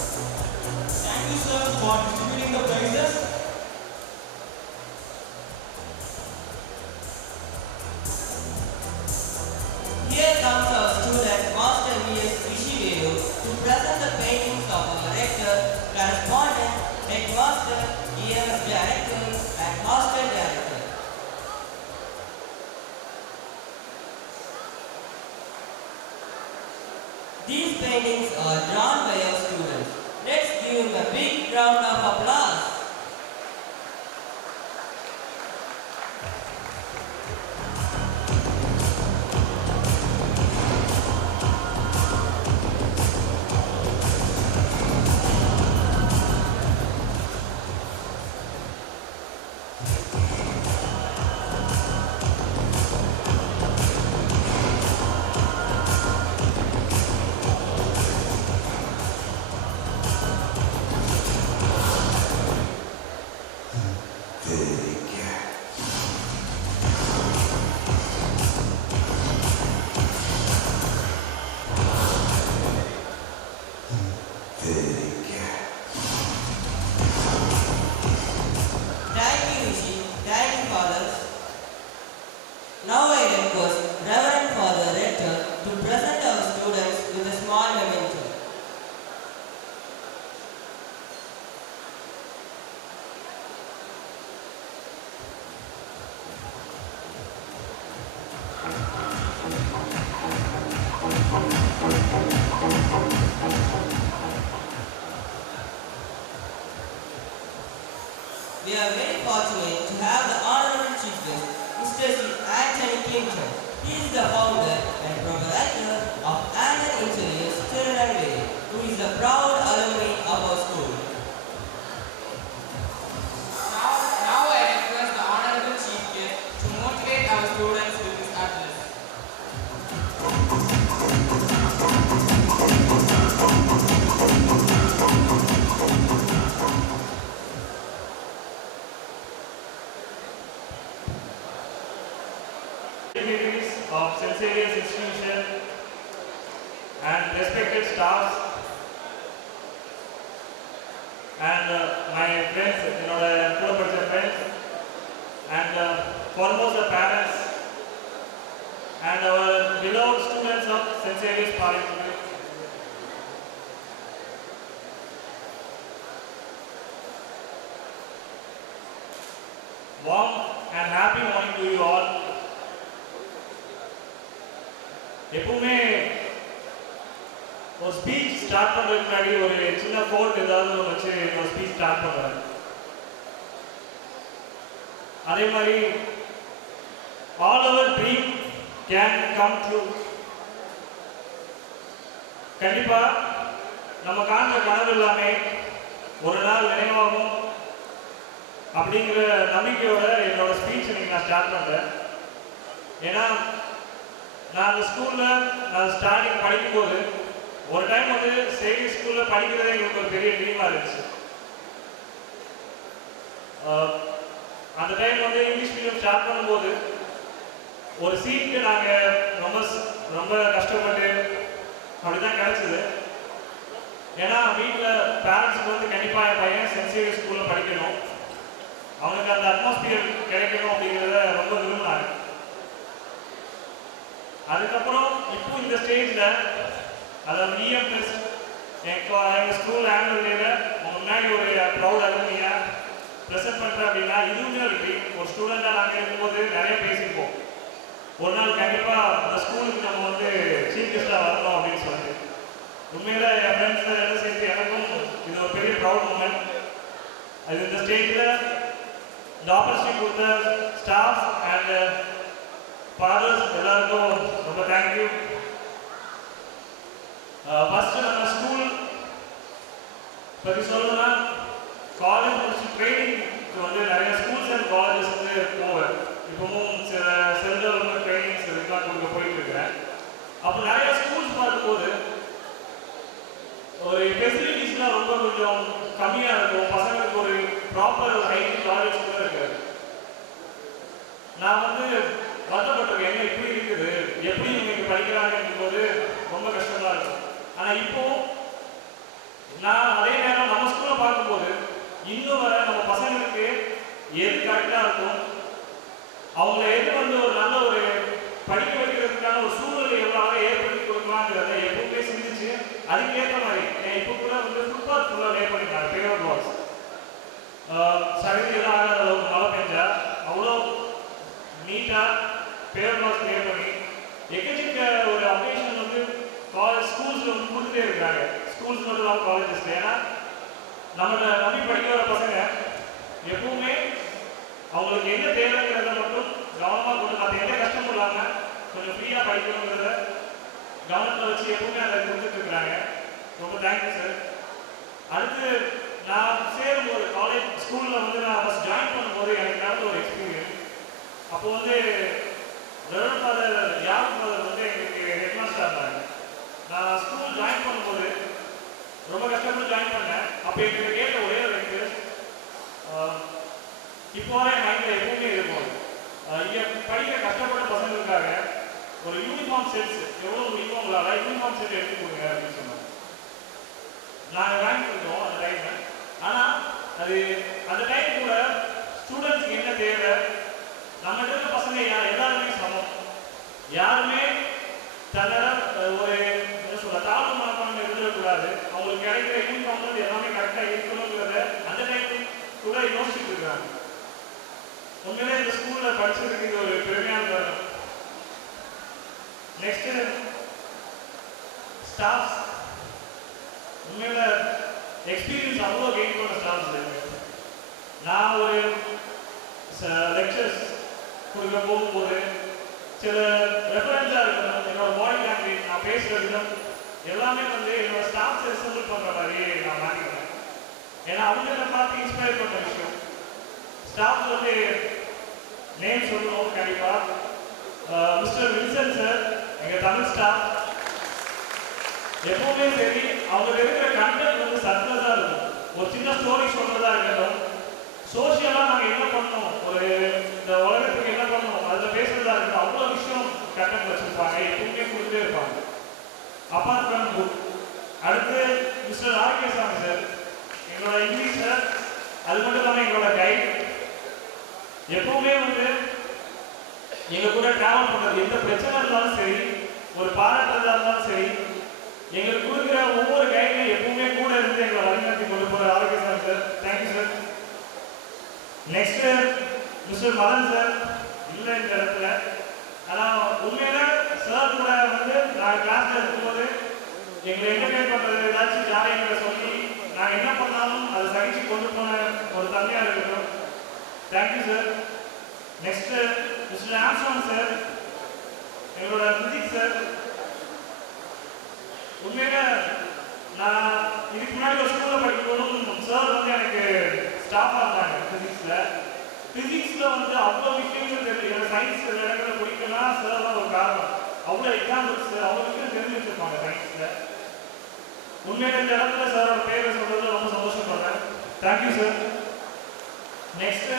Thank you, sir, for distributing the prizes. Here comes our student Master V.S. Vishiveru to present the paintings of our rector, correspondent, headmaster, EMS director, and hostel director. These paintings are drawn by our students. Let's give him a big round of applause. Thank you, Rishi. Thank you, fathers. Now I request Reverend Father Rector to present our students with a small memento. We are very fortunate to have the Honorable Chief Guest, Mr. C. Anthony Clinton. He is the founder and proprietor of Anthony Interiors Tirunelveli, who is a proud alumni of our school. Now I request the Honorable Chief Guest to motivate our students with his address. Dignitaries of St. Xavier's Institution and respected staffs and my friends, the friends, and foremost the parents and our beloved students of St. Xavier's Polytechnic. Warm and happy morning to you all. எப்பவுமே ஒரு speech start பண்றதுக்கு முன்னாடி ஒரு சின்ன கோட் ஏதாவது வச்சு ஒரு speech start பண்ணுறேன். அதே மாதிரி all our dream can come true. கண்டிப்பா நம்ம காண்ற கனவு எல்லாமே ஒரு நாள் நினைவாகும் அப்படிங்கிற நம்பிக்கையோட என்னோட ஸ்பீச் இன்னைக்கு நான் ஸ்டார்ட் பண்றேன். ஏன்னா நான் அந்த ஸ்கூலில் நான் ஸ்டார்டிங் படிக்கும்போது ஒரு டைம் வந்து ஸ்டேட் ஸ்கூலில் படிக்கிறதே எங்களுக்கு ஒரு பெரிய ட்ரீமாக இருந்துச்சு. அந்த டைம் வந்து இங்கிலீஷ் மீடியம் ஸ்டார்ட் பண்ணும்போது ஒரு சீட்டுக்கு நாங்கள் ரொம்ப கஷ்டப்பட்டு அப்படி தான் கிடச்சிது. ஏன்னா வீட்டில் பேரண்ட்ஸுக்கு வந்து கண்டிப்பாக என் பையன் சென்ட் சேவியர் ஸ்கூலில் படிக்கணும், அவனுக்கு அந்த அட்மாஸ்பியர் கிடைக்கணும் அப்படிங்கிறத ரொம்ப விரும்பினாங்க. அதுக்கப்புறம் இப்போ இந்த ஸ்டேஜில் அதாவது இஎம் டெஸ்ட் எங்கள் ஸ்கூல் ஆனுவல் டேல முன்னாடி ஒரு ப்ரௌட் அலுமினியா ப்ரெசென்ட் பண்ணுறேன் அப்படின்னா இதுவுமே ஒரு ட்ரீம். ஒரு ஸ்டூடெண்ட்டாக நாங்கள் இருக்கும்போது நிறைய பேசியிருப்போம், ஒரு நாள் கண்டிப்பாக அந்த ஸ்கூலுக்கு நம்ம வந்து சீஃப் கெஸ்ட்டாக வரணும் அப்படின்னு சொல்லிட்டு. உண்மையில் என் ஃப்ரெண்ட்ஸ் எல்லாம் சேர்த்து எனக்கும் இது ஒரு பெரிய ப்ரௌட் மூமெண்ட். அது இந்த ஸ்டேஜில் இந்த ஆப்பர்ச்சுனிட்டி கொடுத்த ஸ்டாஃப்ஸ் அண்ட் ஃபாதர்ஸ் எல்லாருக்கும் ரொம்ப தேங்க்யூ. ஃபஸ்ட்டு நம்ம ஸ்கூல் பற்றி சொல்லணும்னா காலேஜ் முடிச்சு ட்ரைனிங்க்கு வந்து நிறைய ஸ்கூல்ஸ் அண்ட் காலேஜஸ் வந்து போவேன். இப்போவும் சில செல்ஃப் டெவலப்மெண்ட் ட்ரைனிங்ஸ் இதுக்கெலாம் கொடுக்க போயிட்டு இருக்கிறேன். அப்போ நிறைய ஸ்கூல்ஸ் பார்க்கும்போது ஒரு ஃபெசிலிட்டிஸ்லாம் ரொம்ப கொஞ்சம் கம்மியாக இருக்கும், பசங்களுக்கு ஒரு ப்ராப்பர் ஹைஜீன் டாய்லெட்ஸ் கூட இருக்காது. நான் வந்து வருத்தப்பட்டிருக்கேன், என்ன இப்படி இருக்குது, எப்படி இவங்க இங்கே படிக்கிறாங்கன்னும் போது ரொம்ப கஷ்டமாக இருக்கும். ஆனால் இப்போ நான் அதே நேரம் நம்ம ஸ்கூலில் பார்க்கும்போது இன்னும் வர நம்ம பசங்களுக்கு எது கரெக்டாக இருக்கும், அவங்கள எது வந்து ஒரு நல்ல ஒரு படிக்க வைக்கிறதுக்கான ஒரு சூழ்நிலை எவ்வளோ ஏற்படுத்தி கொடுக்கலாங்கிறத எப்பவுமே சிந்திச்சு அதுக்கேற்ற மாதிரி இப்போ கூட வந்து ஃபுட்பால் ஃபுல்லாக லே பண்ணிட்டாங்க. பேவர் பால்ஸ் சகதியெல்லாம் ஆகாத அளவுக்கு மழை பெஞ்சா அவ்வளோ நீட்டாக பேவர் பால்ஸ் லே பண்ணி எக்கச்சக்க ஒரு அப்டேஷன் வந்து காலேஜ் ஸ்கூல்ஸில் வந்து கொடுத்துட்டே இருக்கிறாங்க. ஸ்கூல்ஸ் மட்டும் இல்லாமல் காலேஜஸ்ல. ஏன்னா நம்மளை நம்பி படிக்க வர பசங்க எப்பவுமே அவங்களுக்கு என்ன தேவைங்கிறத மட்டும் கவனமாக கொண்டு அது எந்த கஷ்டமும் இல்லாமல் கொஞ்சம் ஃப்ரீயாக படிக்கணுங்கிறத கவனத்தில் வச்சு எப்பவுமே அதை கொடுத்துட்டு இருக்கிறாங்க. ரொம்ப தேங்க்யூ சார். அடுத்து நான் சேரும்போது காலேஜ் ஸ்கூலில் வந்து நான் ஃபஸ்ட் ஜாயின் பண்ணும்போது எனக்கு நடந்த ஒரு எக்ஸ்பீரியன்ஸ். அப்போ வந்து ரெவரண்ட் ஃபாதர் யார் ஃபாதர் வந்து எங்களுக்கு ஹெட்மாஸ்டராக இருந்தாங்க. நான் ஸ்கூல் ஜாயின் பண்ணும்போது ரொம்ப கஷ்டப்பட்டு ஜாயின் பண்ணேன். அப்போ எங்களுக்கு கேட்ட ஒரே ஒரு ரெக்வெஸ்ட், இப்போ வர என் மைண்டில் எப்பவுமே இருக்கும், இங்கே படிக்க கஷ்டப்பட்ட பசங்களுக்காக ஒரு யூனிஃபார்ம் செட்ஸ் எவ்வளோ முடியுமோ உங்களால் யூனிஃபார்ம் செட் எடுத்து கொடுங்க அப்படின்னு சொன்னாங்க. நாங்கள் வாங்கி கொடுத்தோம் அந்த டைமில். ஆனால் அது அந்த டைம் கூட ஸ்டூடெண்ட்ஸுக்கு என்ன தேவை, நம்ம இருக்கிற பசங்க எல்லாருமே சமம், யாருமே தன்னால் ஒரு என்ன சொல்ல தாழ்வு மனப்பான்மை இருந்துடக்கூடாது, அவங்களுக்கு கிடைக்கிற யூனிஃபார்ம் வந்து எல்லாமே கரெக்டாக இருக்கணுங்கிறத அந்த டைம் கூட யோசிச்சுட்டு இருக்கிறாங்க. உண்மையிலே இந்த ஸ்கூலில் படிச்சதுக்கு இது ஒரு பெருமையான தருணம். நெக்ஸ்ட் ஸ்டாஃப்ஸ், உண்மையில எக்ஸ்பீரியன்ஸ் அவ்வளோ கெயின் பண்ண ஸ்டாஃப்ஸ் இருக்கு. நான் ஒரு லெக்சர்ஸ் கொடுக்க போகும்போது சில ரெஃபரன்ஸாக இருக்கணும், என்னோட பாடி லாங்குவேஜ், நான் பேசுகிற விதம் எல்லாமே வந்து என்னோட ஸ்டாஃப்ஸ் ரிசம்பிள் பண்ணுற மாதிரி நான் மாற்றிக்கிறேன். ஏன்னா அவங்க பார்த்து இன்ஸ்பயர் பண்ணுற விஷயம். ஸ்டாஃப்ஸ் வந்து நேம் சொல்லணும் கண்டிப்பாக. மிஸ்டர் வில்சன் சார் எங்கள் தமிழ் ஸ்டாஃப், எப்பவுமே சரி அவங்க இருக்கிற கண்டென்ட் வந்து சக்ஸஸாக இருக்கும். ஒரு சின்ன ஸ்டோரி சொல்கிறதா இருக்கட்டும், சோஷியலாக நாங்கள் என்ன பண்ணோம், ஒரு இந்த உலகத்துக்கு என்ன பண்ணோம் அதில் பேசுகிறதா இருக்கட்டும், அவ்வளோ விஷயம் கண்டென்ட் வச்சுருப்பாங்க, எப்பவுமே கொடுத்துட்டே இருப்பாங்க. Apart from book. அடுத்து மிஸ்டர் ஆர்கே சாமி சார், எங்களோட இங்கிலீஷ் சார், அது மட்டும் இல்லாமல் எங்களோட கைட், எப்பவுமே வந்து எங்கள் கூட ட்ராவல் பண்ணுறது, எந்த பிரச்சனை இருந்தாலும் சரி, ஒரு பாராட்டுறதா இருந்தாலும் சரி, எங்களுக்கு கொடுக்குற ஒவ்வொரு கைட்லையும் எப்பவுமே கூட இருந்து எங்களை வழிநடத்தி கொண்டு போகிற Arockia sir sir, thank you sir. Next mister Madan sir இல்லை இந்த இடத்துல, ஆனால் உண்மையில சார் கூட வந்து நான் கிளாஸில் இருக்கும்போது எங்களை என்டர்டெயின் பண்ணுறது, ஏதாச்சும் ஜாலியாக எங்களை சொல்லி நாங்கள் என்ன பண்ணாலும் அதை சகிச்சு கொண்டு போன ஒரு தன்மையாக இருக்கட்டும். Thank you sir. Next mister Armstrong sir, எங்களோட பிசிக்ஸ் சார், உண்மையில நான் இதுக்கு முன்னாடி ஒரு ஸ்கூலில் படிக்கணும், சார் வந்து எனக்கு ஸ்டாஃபாக இருந்தாங்க ஃபிசிக்ஸில். ஃபிசிக்ஸில் வந்து அவ்வளோ விஷயங்கள் தெரியும். எனக்கு சயின்ஸ் இடங்களை பிடிக்குன்னா சார் தான் ஒரு காரணம். அவ்வளோ எக்ஸாம்பிள்ஸ் அவங்களுக்கு தெரிஞ்சு வச்சிருப்பாங்க சயின்ஸில். உண்மையில இந்த இடத்துல சார் ஒரு பேரை சொல்றதுல ரொம்ப சந்தோஷப்படுறேன். Thank you sir. Next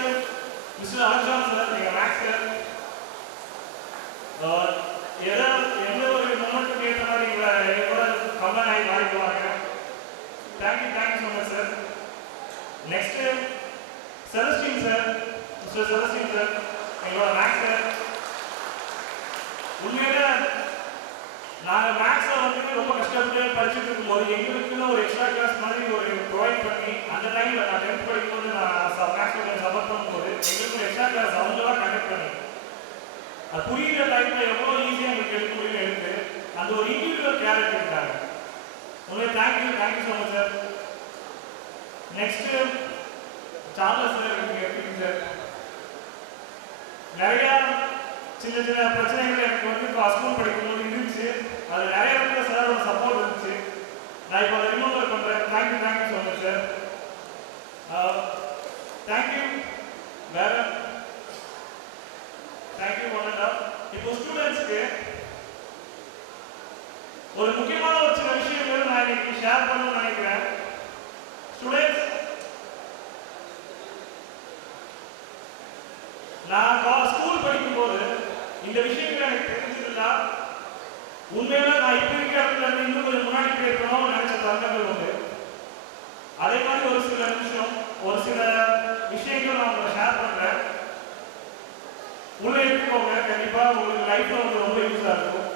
mister Alexander sir, நீங்கள் மேக்ஸ் சார் எந்த ஒரு மூமெண்ட்டுக்கு ஏற்ற மாதிரி கூட கம்பன் ஆகி மாறிக்குவாங்க. Thank you so much sir. Next Celestine sir, mister Celestine sir, எங்களோட மேக்ஸ் சார். உண்மையில நாங்கள் மேக்ஸில் வந்துட்டு ரொம்ப கஷ்டப்பட்டு படிச்சுட்டு இருக்கும்போது எங்களுக்குன்னு ஒரு எக்ஸ்ட்ரா கிளாஸ் மாதிரி ஒரு ப்ரொவைட் பண்ணி அந்த டைமில் நான் 10th படிக்கும்போது நான் மேக்ஸ் கொஞ்சம் சப்போர்ட் பண்ணும்போது எங்களுக்கு ஒரு எக்ஸ்ட்ரா கிளாஸ் அவங்களாம் கண்டக்ட் பண்ணி அது புரியுற டைமில் எவ்வளோ ஈஸியாக எங்களுக்கு எடுக்க முடியும் எடுத்து அந்த ஒரு இண்டிவிஜுவல் கேர் எடுத்துக்கிட்டாங்க. உங்களுக்கு thank you so much sir. Next Charles sir, நீங்கள் எப்படிங்க சார்? நிறையா சின்ன சின்ன பிரச்சனைகள் எனக்கு வந்து இப்போ ஸ்கூல் படிக்கும்போது இருந்துச்சு. அது நிறைய இடத்துல சாரோட சப்போர்ட் இருந்துச்சு. நான் இப்போ அதை ரிமெம்பர் பண்ணுறேன். Thank you so much sir. Thank you. வேற தேங்க்யூ ஒன்றா. இப்போ ஸ்டூடெண்ட்ஸ்க்கு ஒரு முக்கியமான ஒரு சில விஷயங்கள் நான் இன்னைக்கு ஷேர் பண்ணணும்னு நினைக்கிறேன். ஸ்டூடெண்ட்ஸ், நான் ஸ்கூல் படிக்கும்போது இந்த விஷயங்கள் எனக்கு தெரிஞ்சதுன்னா உண்மையில நான் இப்போ இருக்கிற இடத்துல இருந்து இன்னும் கொஞ்சம் முன்னாடி போயிருக்கணும்னு நினைச்ச தருணங்கள் உண்டு. அதே மாதிரி ஒரு சில நிமிஷம் ஒரு சில விஷயங்கள் நான் உங்களை ஷேர் பண்றேன். உள்ள இருக்கவங்க கண்டிப்பா உங்களுக்கு லைஃப்ல வந்து ரொம்ப யூஸா இருக்கும்.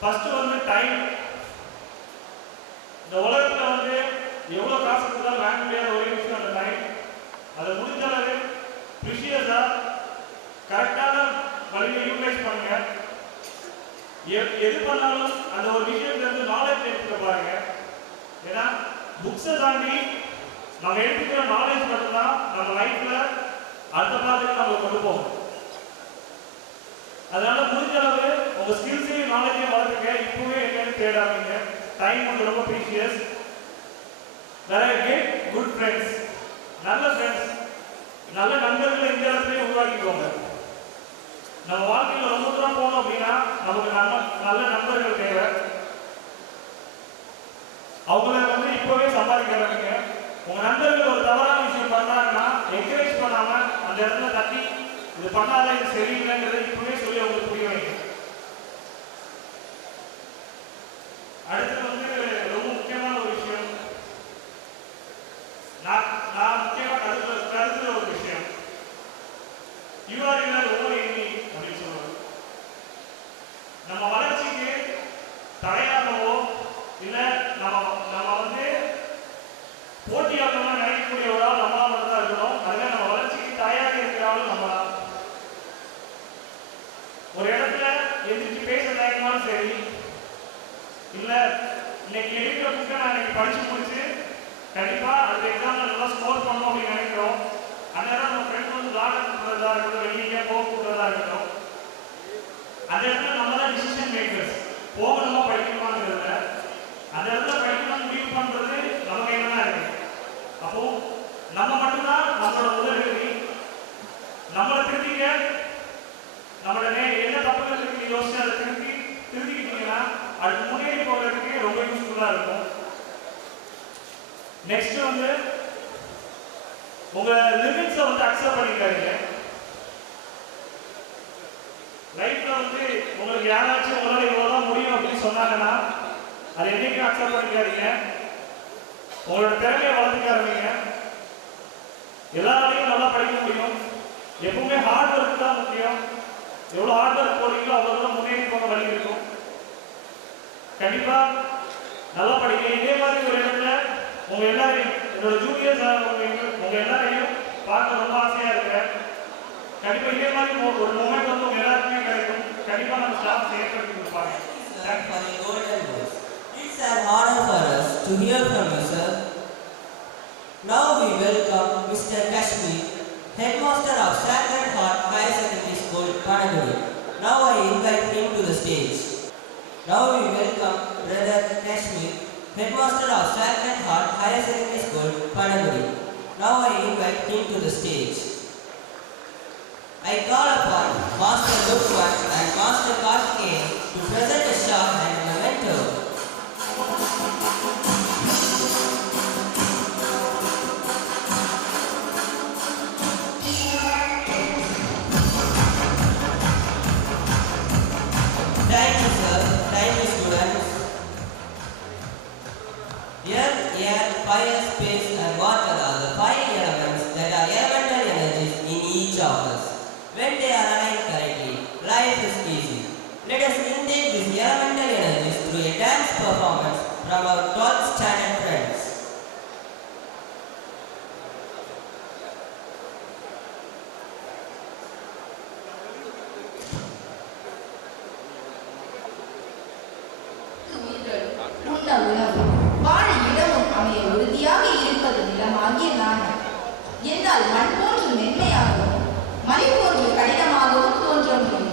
ஃபர்ஸ்ட் வந்து டைம். இந்த உலகத்துல வந்து எவ்வளவு காசு இருந்தாலும் வாங்க முடியாத ஒரே விஷயம் அந்த டைம். அதை முடிஞ்ச அளவு ப்ரிஷியஸா கரெக்டான வழியை யூட்டிலைஸ் பண்ணுங்க. எது பண்ணாலும் அந்த ஒரு விஷயத்துல இருந்து நாலேஜ் எடுத்துக்க பாருங்க. ஏன்னா புக்ஸை தாண்டி நம்ம எடுத்துக்கிற நாலேஜ் மட்டும்தான் நம்ம லைஃப்ல அடுத்த பாத்துக்கு நம்ம கொண்டு போகும். அதனால முடிஞ்ச அளவு உங்க ஸ்கில்ஸையும் நாலேஜையும் வளர்த்துங்க. இப்பவே என்னன்னு தேடாதீங்க. டைம் வந்து ரொம்ப ப்ரீஷியஸ். கெட் குட் ஃப்ரெண்ட்ஸ், நல்ல ஃப்ரெண்ட்ஸ், நல்ல நண்பர்களை இந்த இடத்துலயே உருவாக்கிக்கோங்க. நம்ம வாழ்க்கையில் ரொம்ப தூரம் போகணும் அப்படின்னா நமக்கு நல்ல நண்பர்கள் தேவை. அவங்கள வந்து இப்பவே சம்பாதிக்கிறாங்க. உங்க நண்பர்கள் ஒரு தவறான விஷயம் பண்ணாங்கன்னா என்கரேஜ் பண்ணாம அந்த இடத்துல தட்டி இது பண்ணாத இது சரியில்லைங்கிறத இப்பவே சொல்லி அவங்களுக்கு புரிய வைங்க. அடுத்து வந்து ரொம்ப முக்கியமான ஒரு விஷயம், நான் முக்கியமா கருத்துல ஒரு விஷயம், யூஆர் ரொம்ப எண்ணி அப்படின்னு சொல்லுவாங்க. நம்ம வளர்ச்சிக்கு தடையாகவோ இல்லை நம்ம வந்து போட்டியாகவோ நினைக்கக்கூடிய ஒரு ஆள் நம்மளால தான் இருக்கணும். அதுவே நம்ம வளர்ச்சிக்கு தடையாக இருக்கிறாலும் நம்ம ஒரு இடத்துல எதிர்த்து பேச நினைக்கணும். சரி இல்லை இன்னைக்கு எடுக்கிற புக்கை நான் இன்னைக்கு படிச்சு முடிச்சு கண்டிப்பா அந்த எக்ஸாம்ல நல்லா ஸ்கோர் பண்ணணும் அப்படின்னு நினைக்கிறோம். அந்நேரம் நம்ம ஃப்ரெண்ட் வந்து கார்டன் பண்ணுறதா இருக்கட்டும், வெளியே போக கூடுறதா இருக்கட்டும், அந்த இடத்துல நம்ம தான் டிசிஷன் மேக்கர்ஸ். போகணுமா படிக்கணுமாங்கிறதுல அந்த இடத்துல படிக்கணும் முடிவு பண்றது நம்ம கையில தான் இருக்கு. அப்போ நம்ம மட்டும்தான் நம்மளோட உதவி. நம்மளை திருத்திக்க, நம்மளோட என்ன தப்புகள் இருக்கு யோசிச்சு அதை திருத்திக்கிட்டீங்கன்னா அதுக்கு முன்னேறி போகிறதுக்கு ரொம்ப யூஸ்ஃபுல்லா இருக்கும். நெக்ஸ்ட் வந்து உங்க லிமிட்ஸை வந்து அக்செப்ட் பண்ணிக்காதீங்க. லைஃப்ல வந்து உங்களுக்கு யாராச்சும் உங்களால இவ்வளவுதான் முடியும் அப்படின்னு சொன்னாங்கன்னா அதை என்னைக்கும் அக்செப்ட் பண்ணிக்காதீங்க. உங்களோட திறமையை வளர்த்துக்க ஆரம்பிங்க. எல்லாராலையும் நல்லா படிக்க முடியும். எப்பவுமே ஹார்ட் ஒர்க் தான் முக்கியம். எவ்வளவு ஹார்ட் ஒர்க் போறீங்களோ அவ்வளவு முன்னேறி போக வழி இருக்கும். கண்டிப்பா நல்லா படிக்க. இதே மாதிரி ஒரு இடத்துல உங்க எல்லாரையும் என்னோட ஜூனியர்ஸ் உங்க எல்லாரையும் பார்க்க ரொம்ப ஆசையா இருக்கிறேன். கண்டிப்பா இதே மாதிரி ஒரு மூமெண்ட் வந்து உங்க எல்லாருக்குமே கிடைக்கும். கண்டிப்பா நம்ம ஸ்டாஃப் ஏற்படுத்தி கொடுப்பாங்க. It's an honor for us to hear from you, sir. Now we welcome Mr. Kashmir, Headmaster of Sacred Heart Higher Secondary School, Panaguri. Now I invite him to the stage. Now we welcome Brother Kashmir, Headmaster of Sacred Heart Higher Secondary School, Panaguri. Now I invite him to the stage. I call upon Master Lukman and Master Kartikeyan to present a shot and memento. Thank you, sir. Thank you, students. Earth, air, fire, space, and water are the 5 elements that are elemental energies in each of us. When they are aligned correctly, life is easy. Let us intake these elemental energies through a dance performance from our 12th standard friends. உண்ண உணவு வாழ இடமும் அமைய உறுதியாக இருப்பது நிலமாகிய நாணம் என்னால் மண் போன்று மென்மையாகவும் மலை போன்று கடினமாகவும் தோன்ற முடியும்.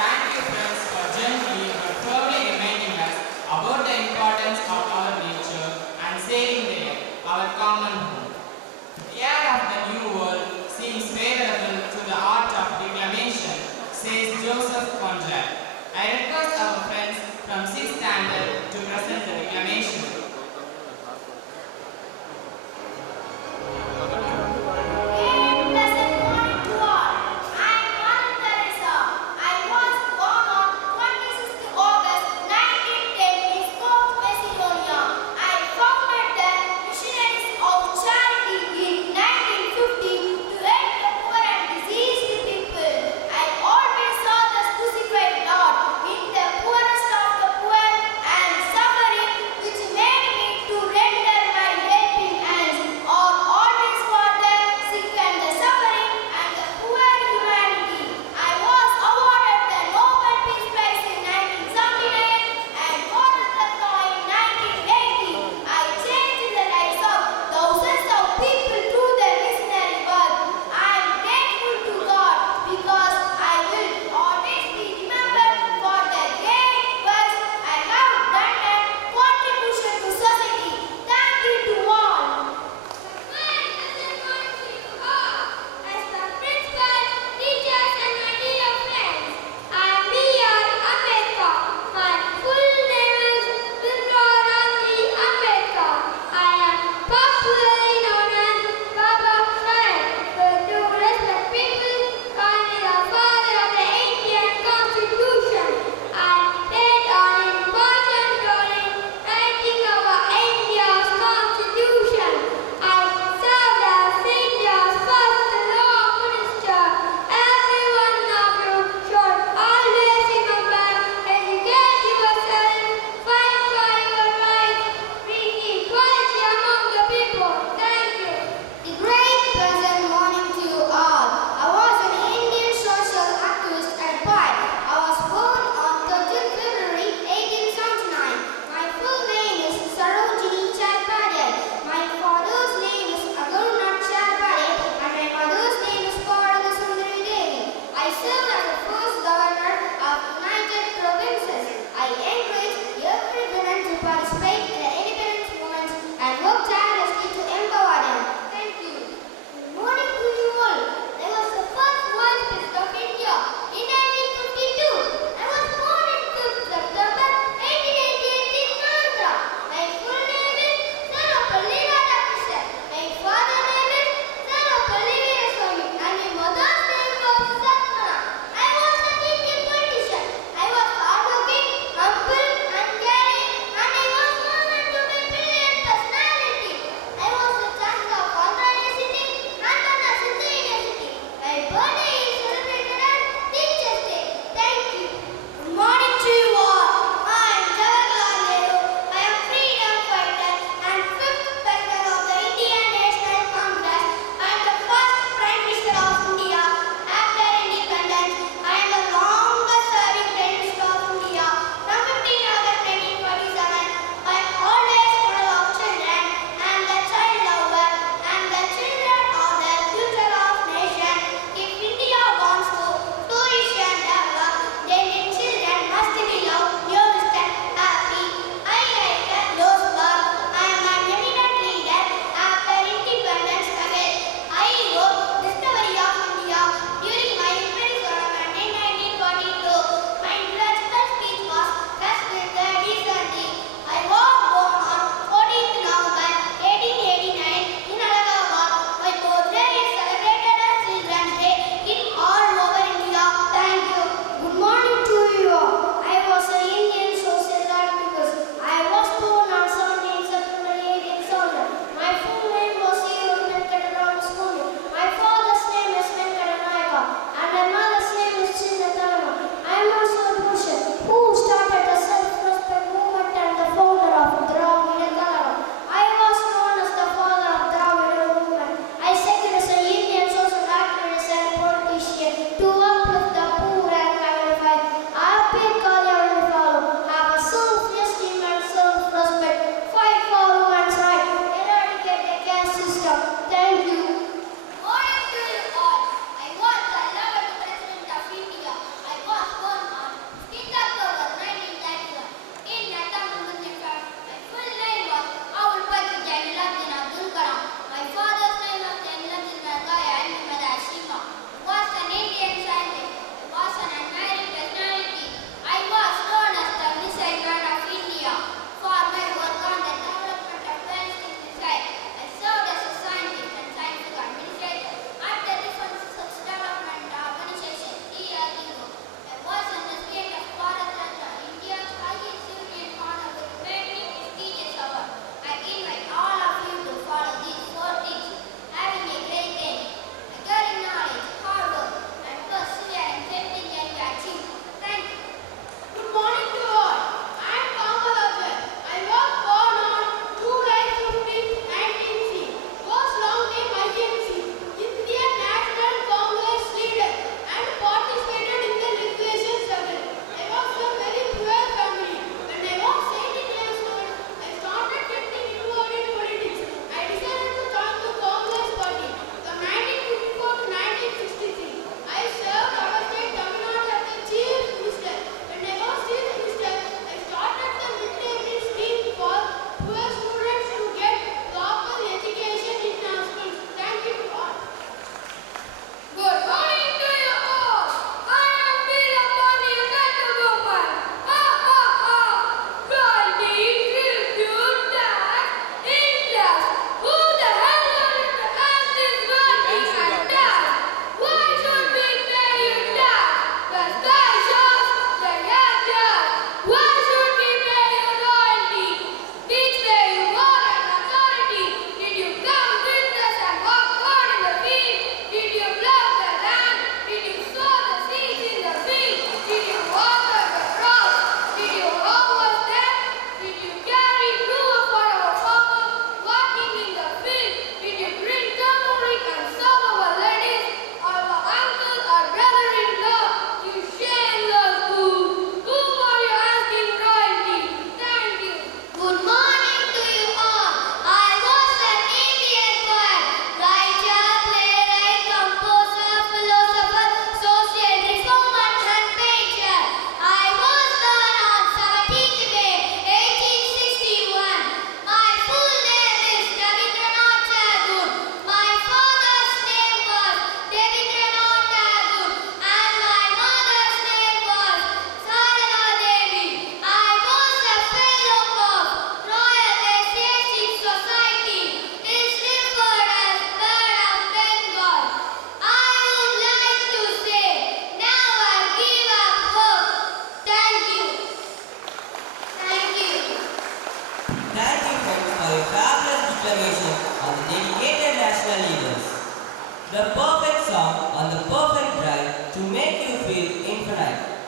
Thank you friends for gently but firmly reminding us about the importance of our nature and saving the earth, our common home. The air of the new world seems favorable to the art of declamation, says Joseph Conrad. I request our friends from 6th standard to present the declamation. Pleasant morning to all. I am Mother Teresa. I was born on 26th August 1910 in Skopje, Macedonia. I founded the Missionaries of Charity in 1950 to help the poor and diseased people. I always saw the crucified Lord in the poorest of the poor and suffering, which made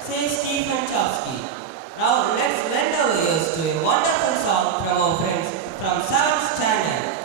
says Stephen Chofsky. Now let's lend our ears to a wonderful song from our friends from 7th standard.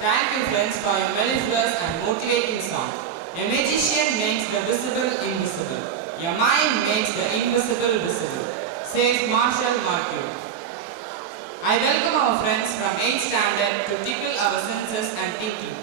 Thank you friends for your mellifluous and motivating song. A magician makes the visible invisible. Your mind makes the invisible visible, says Marshall Marquis. I welcome our friends from 8th standard to tickle our senses and thinking.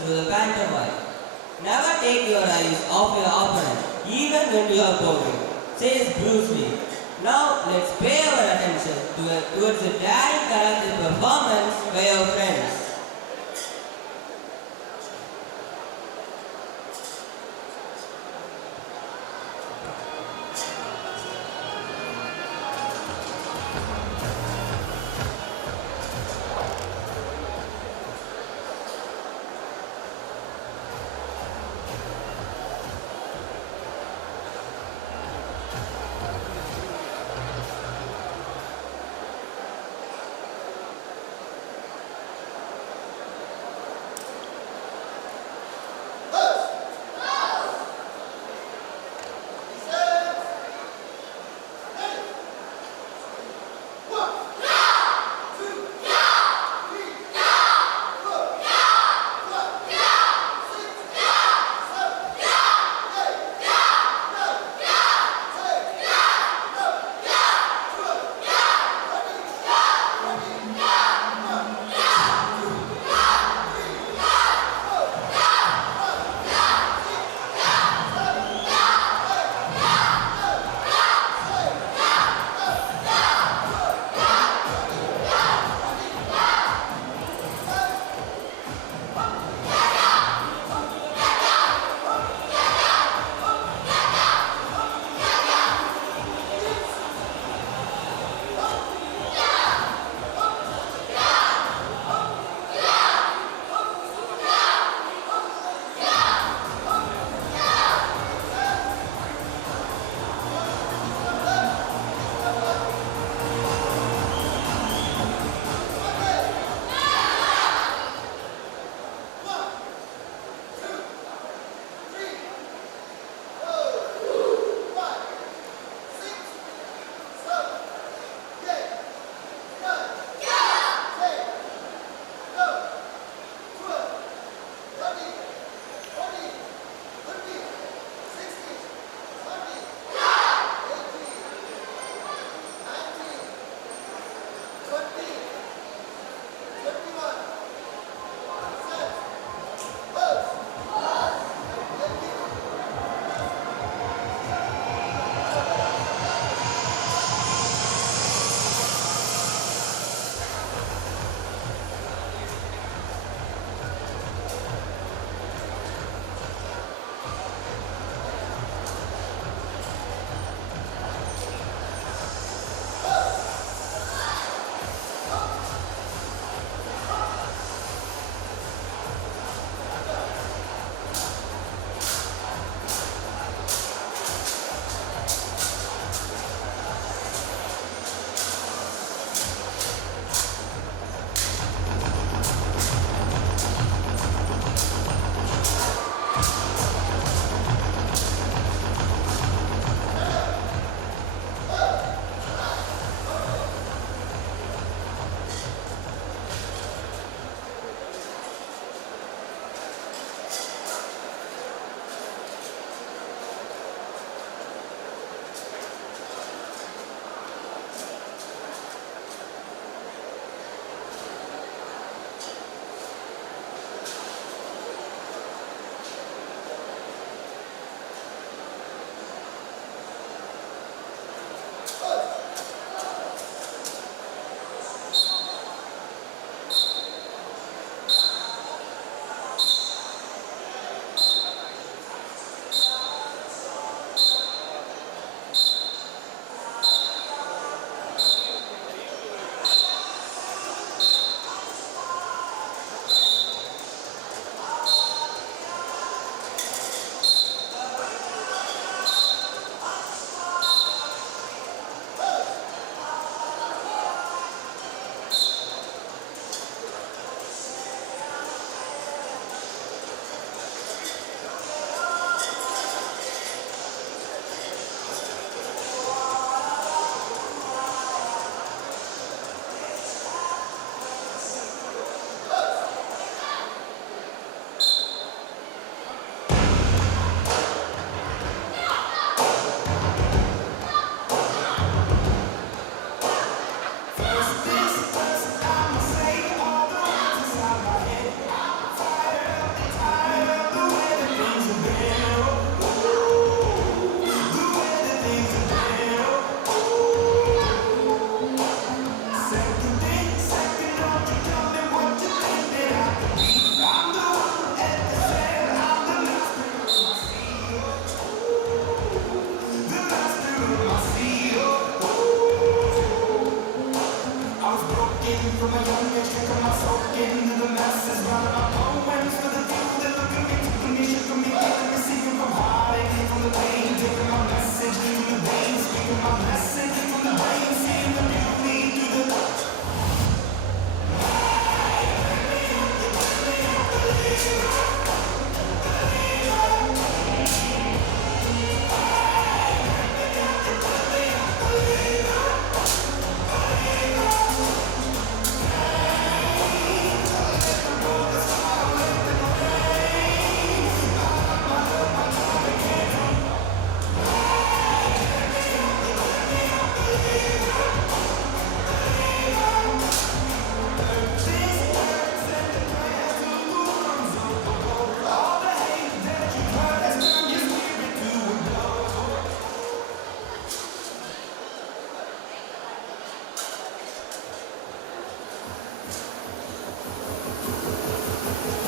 through the pantomime. Never take your eyes off your opponent, even when you are bowling, says Bruce Lee. Now let's pay our attention towards the daring karate performance by our friends.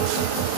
Thank you.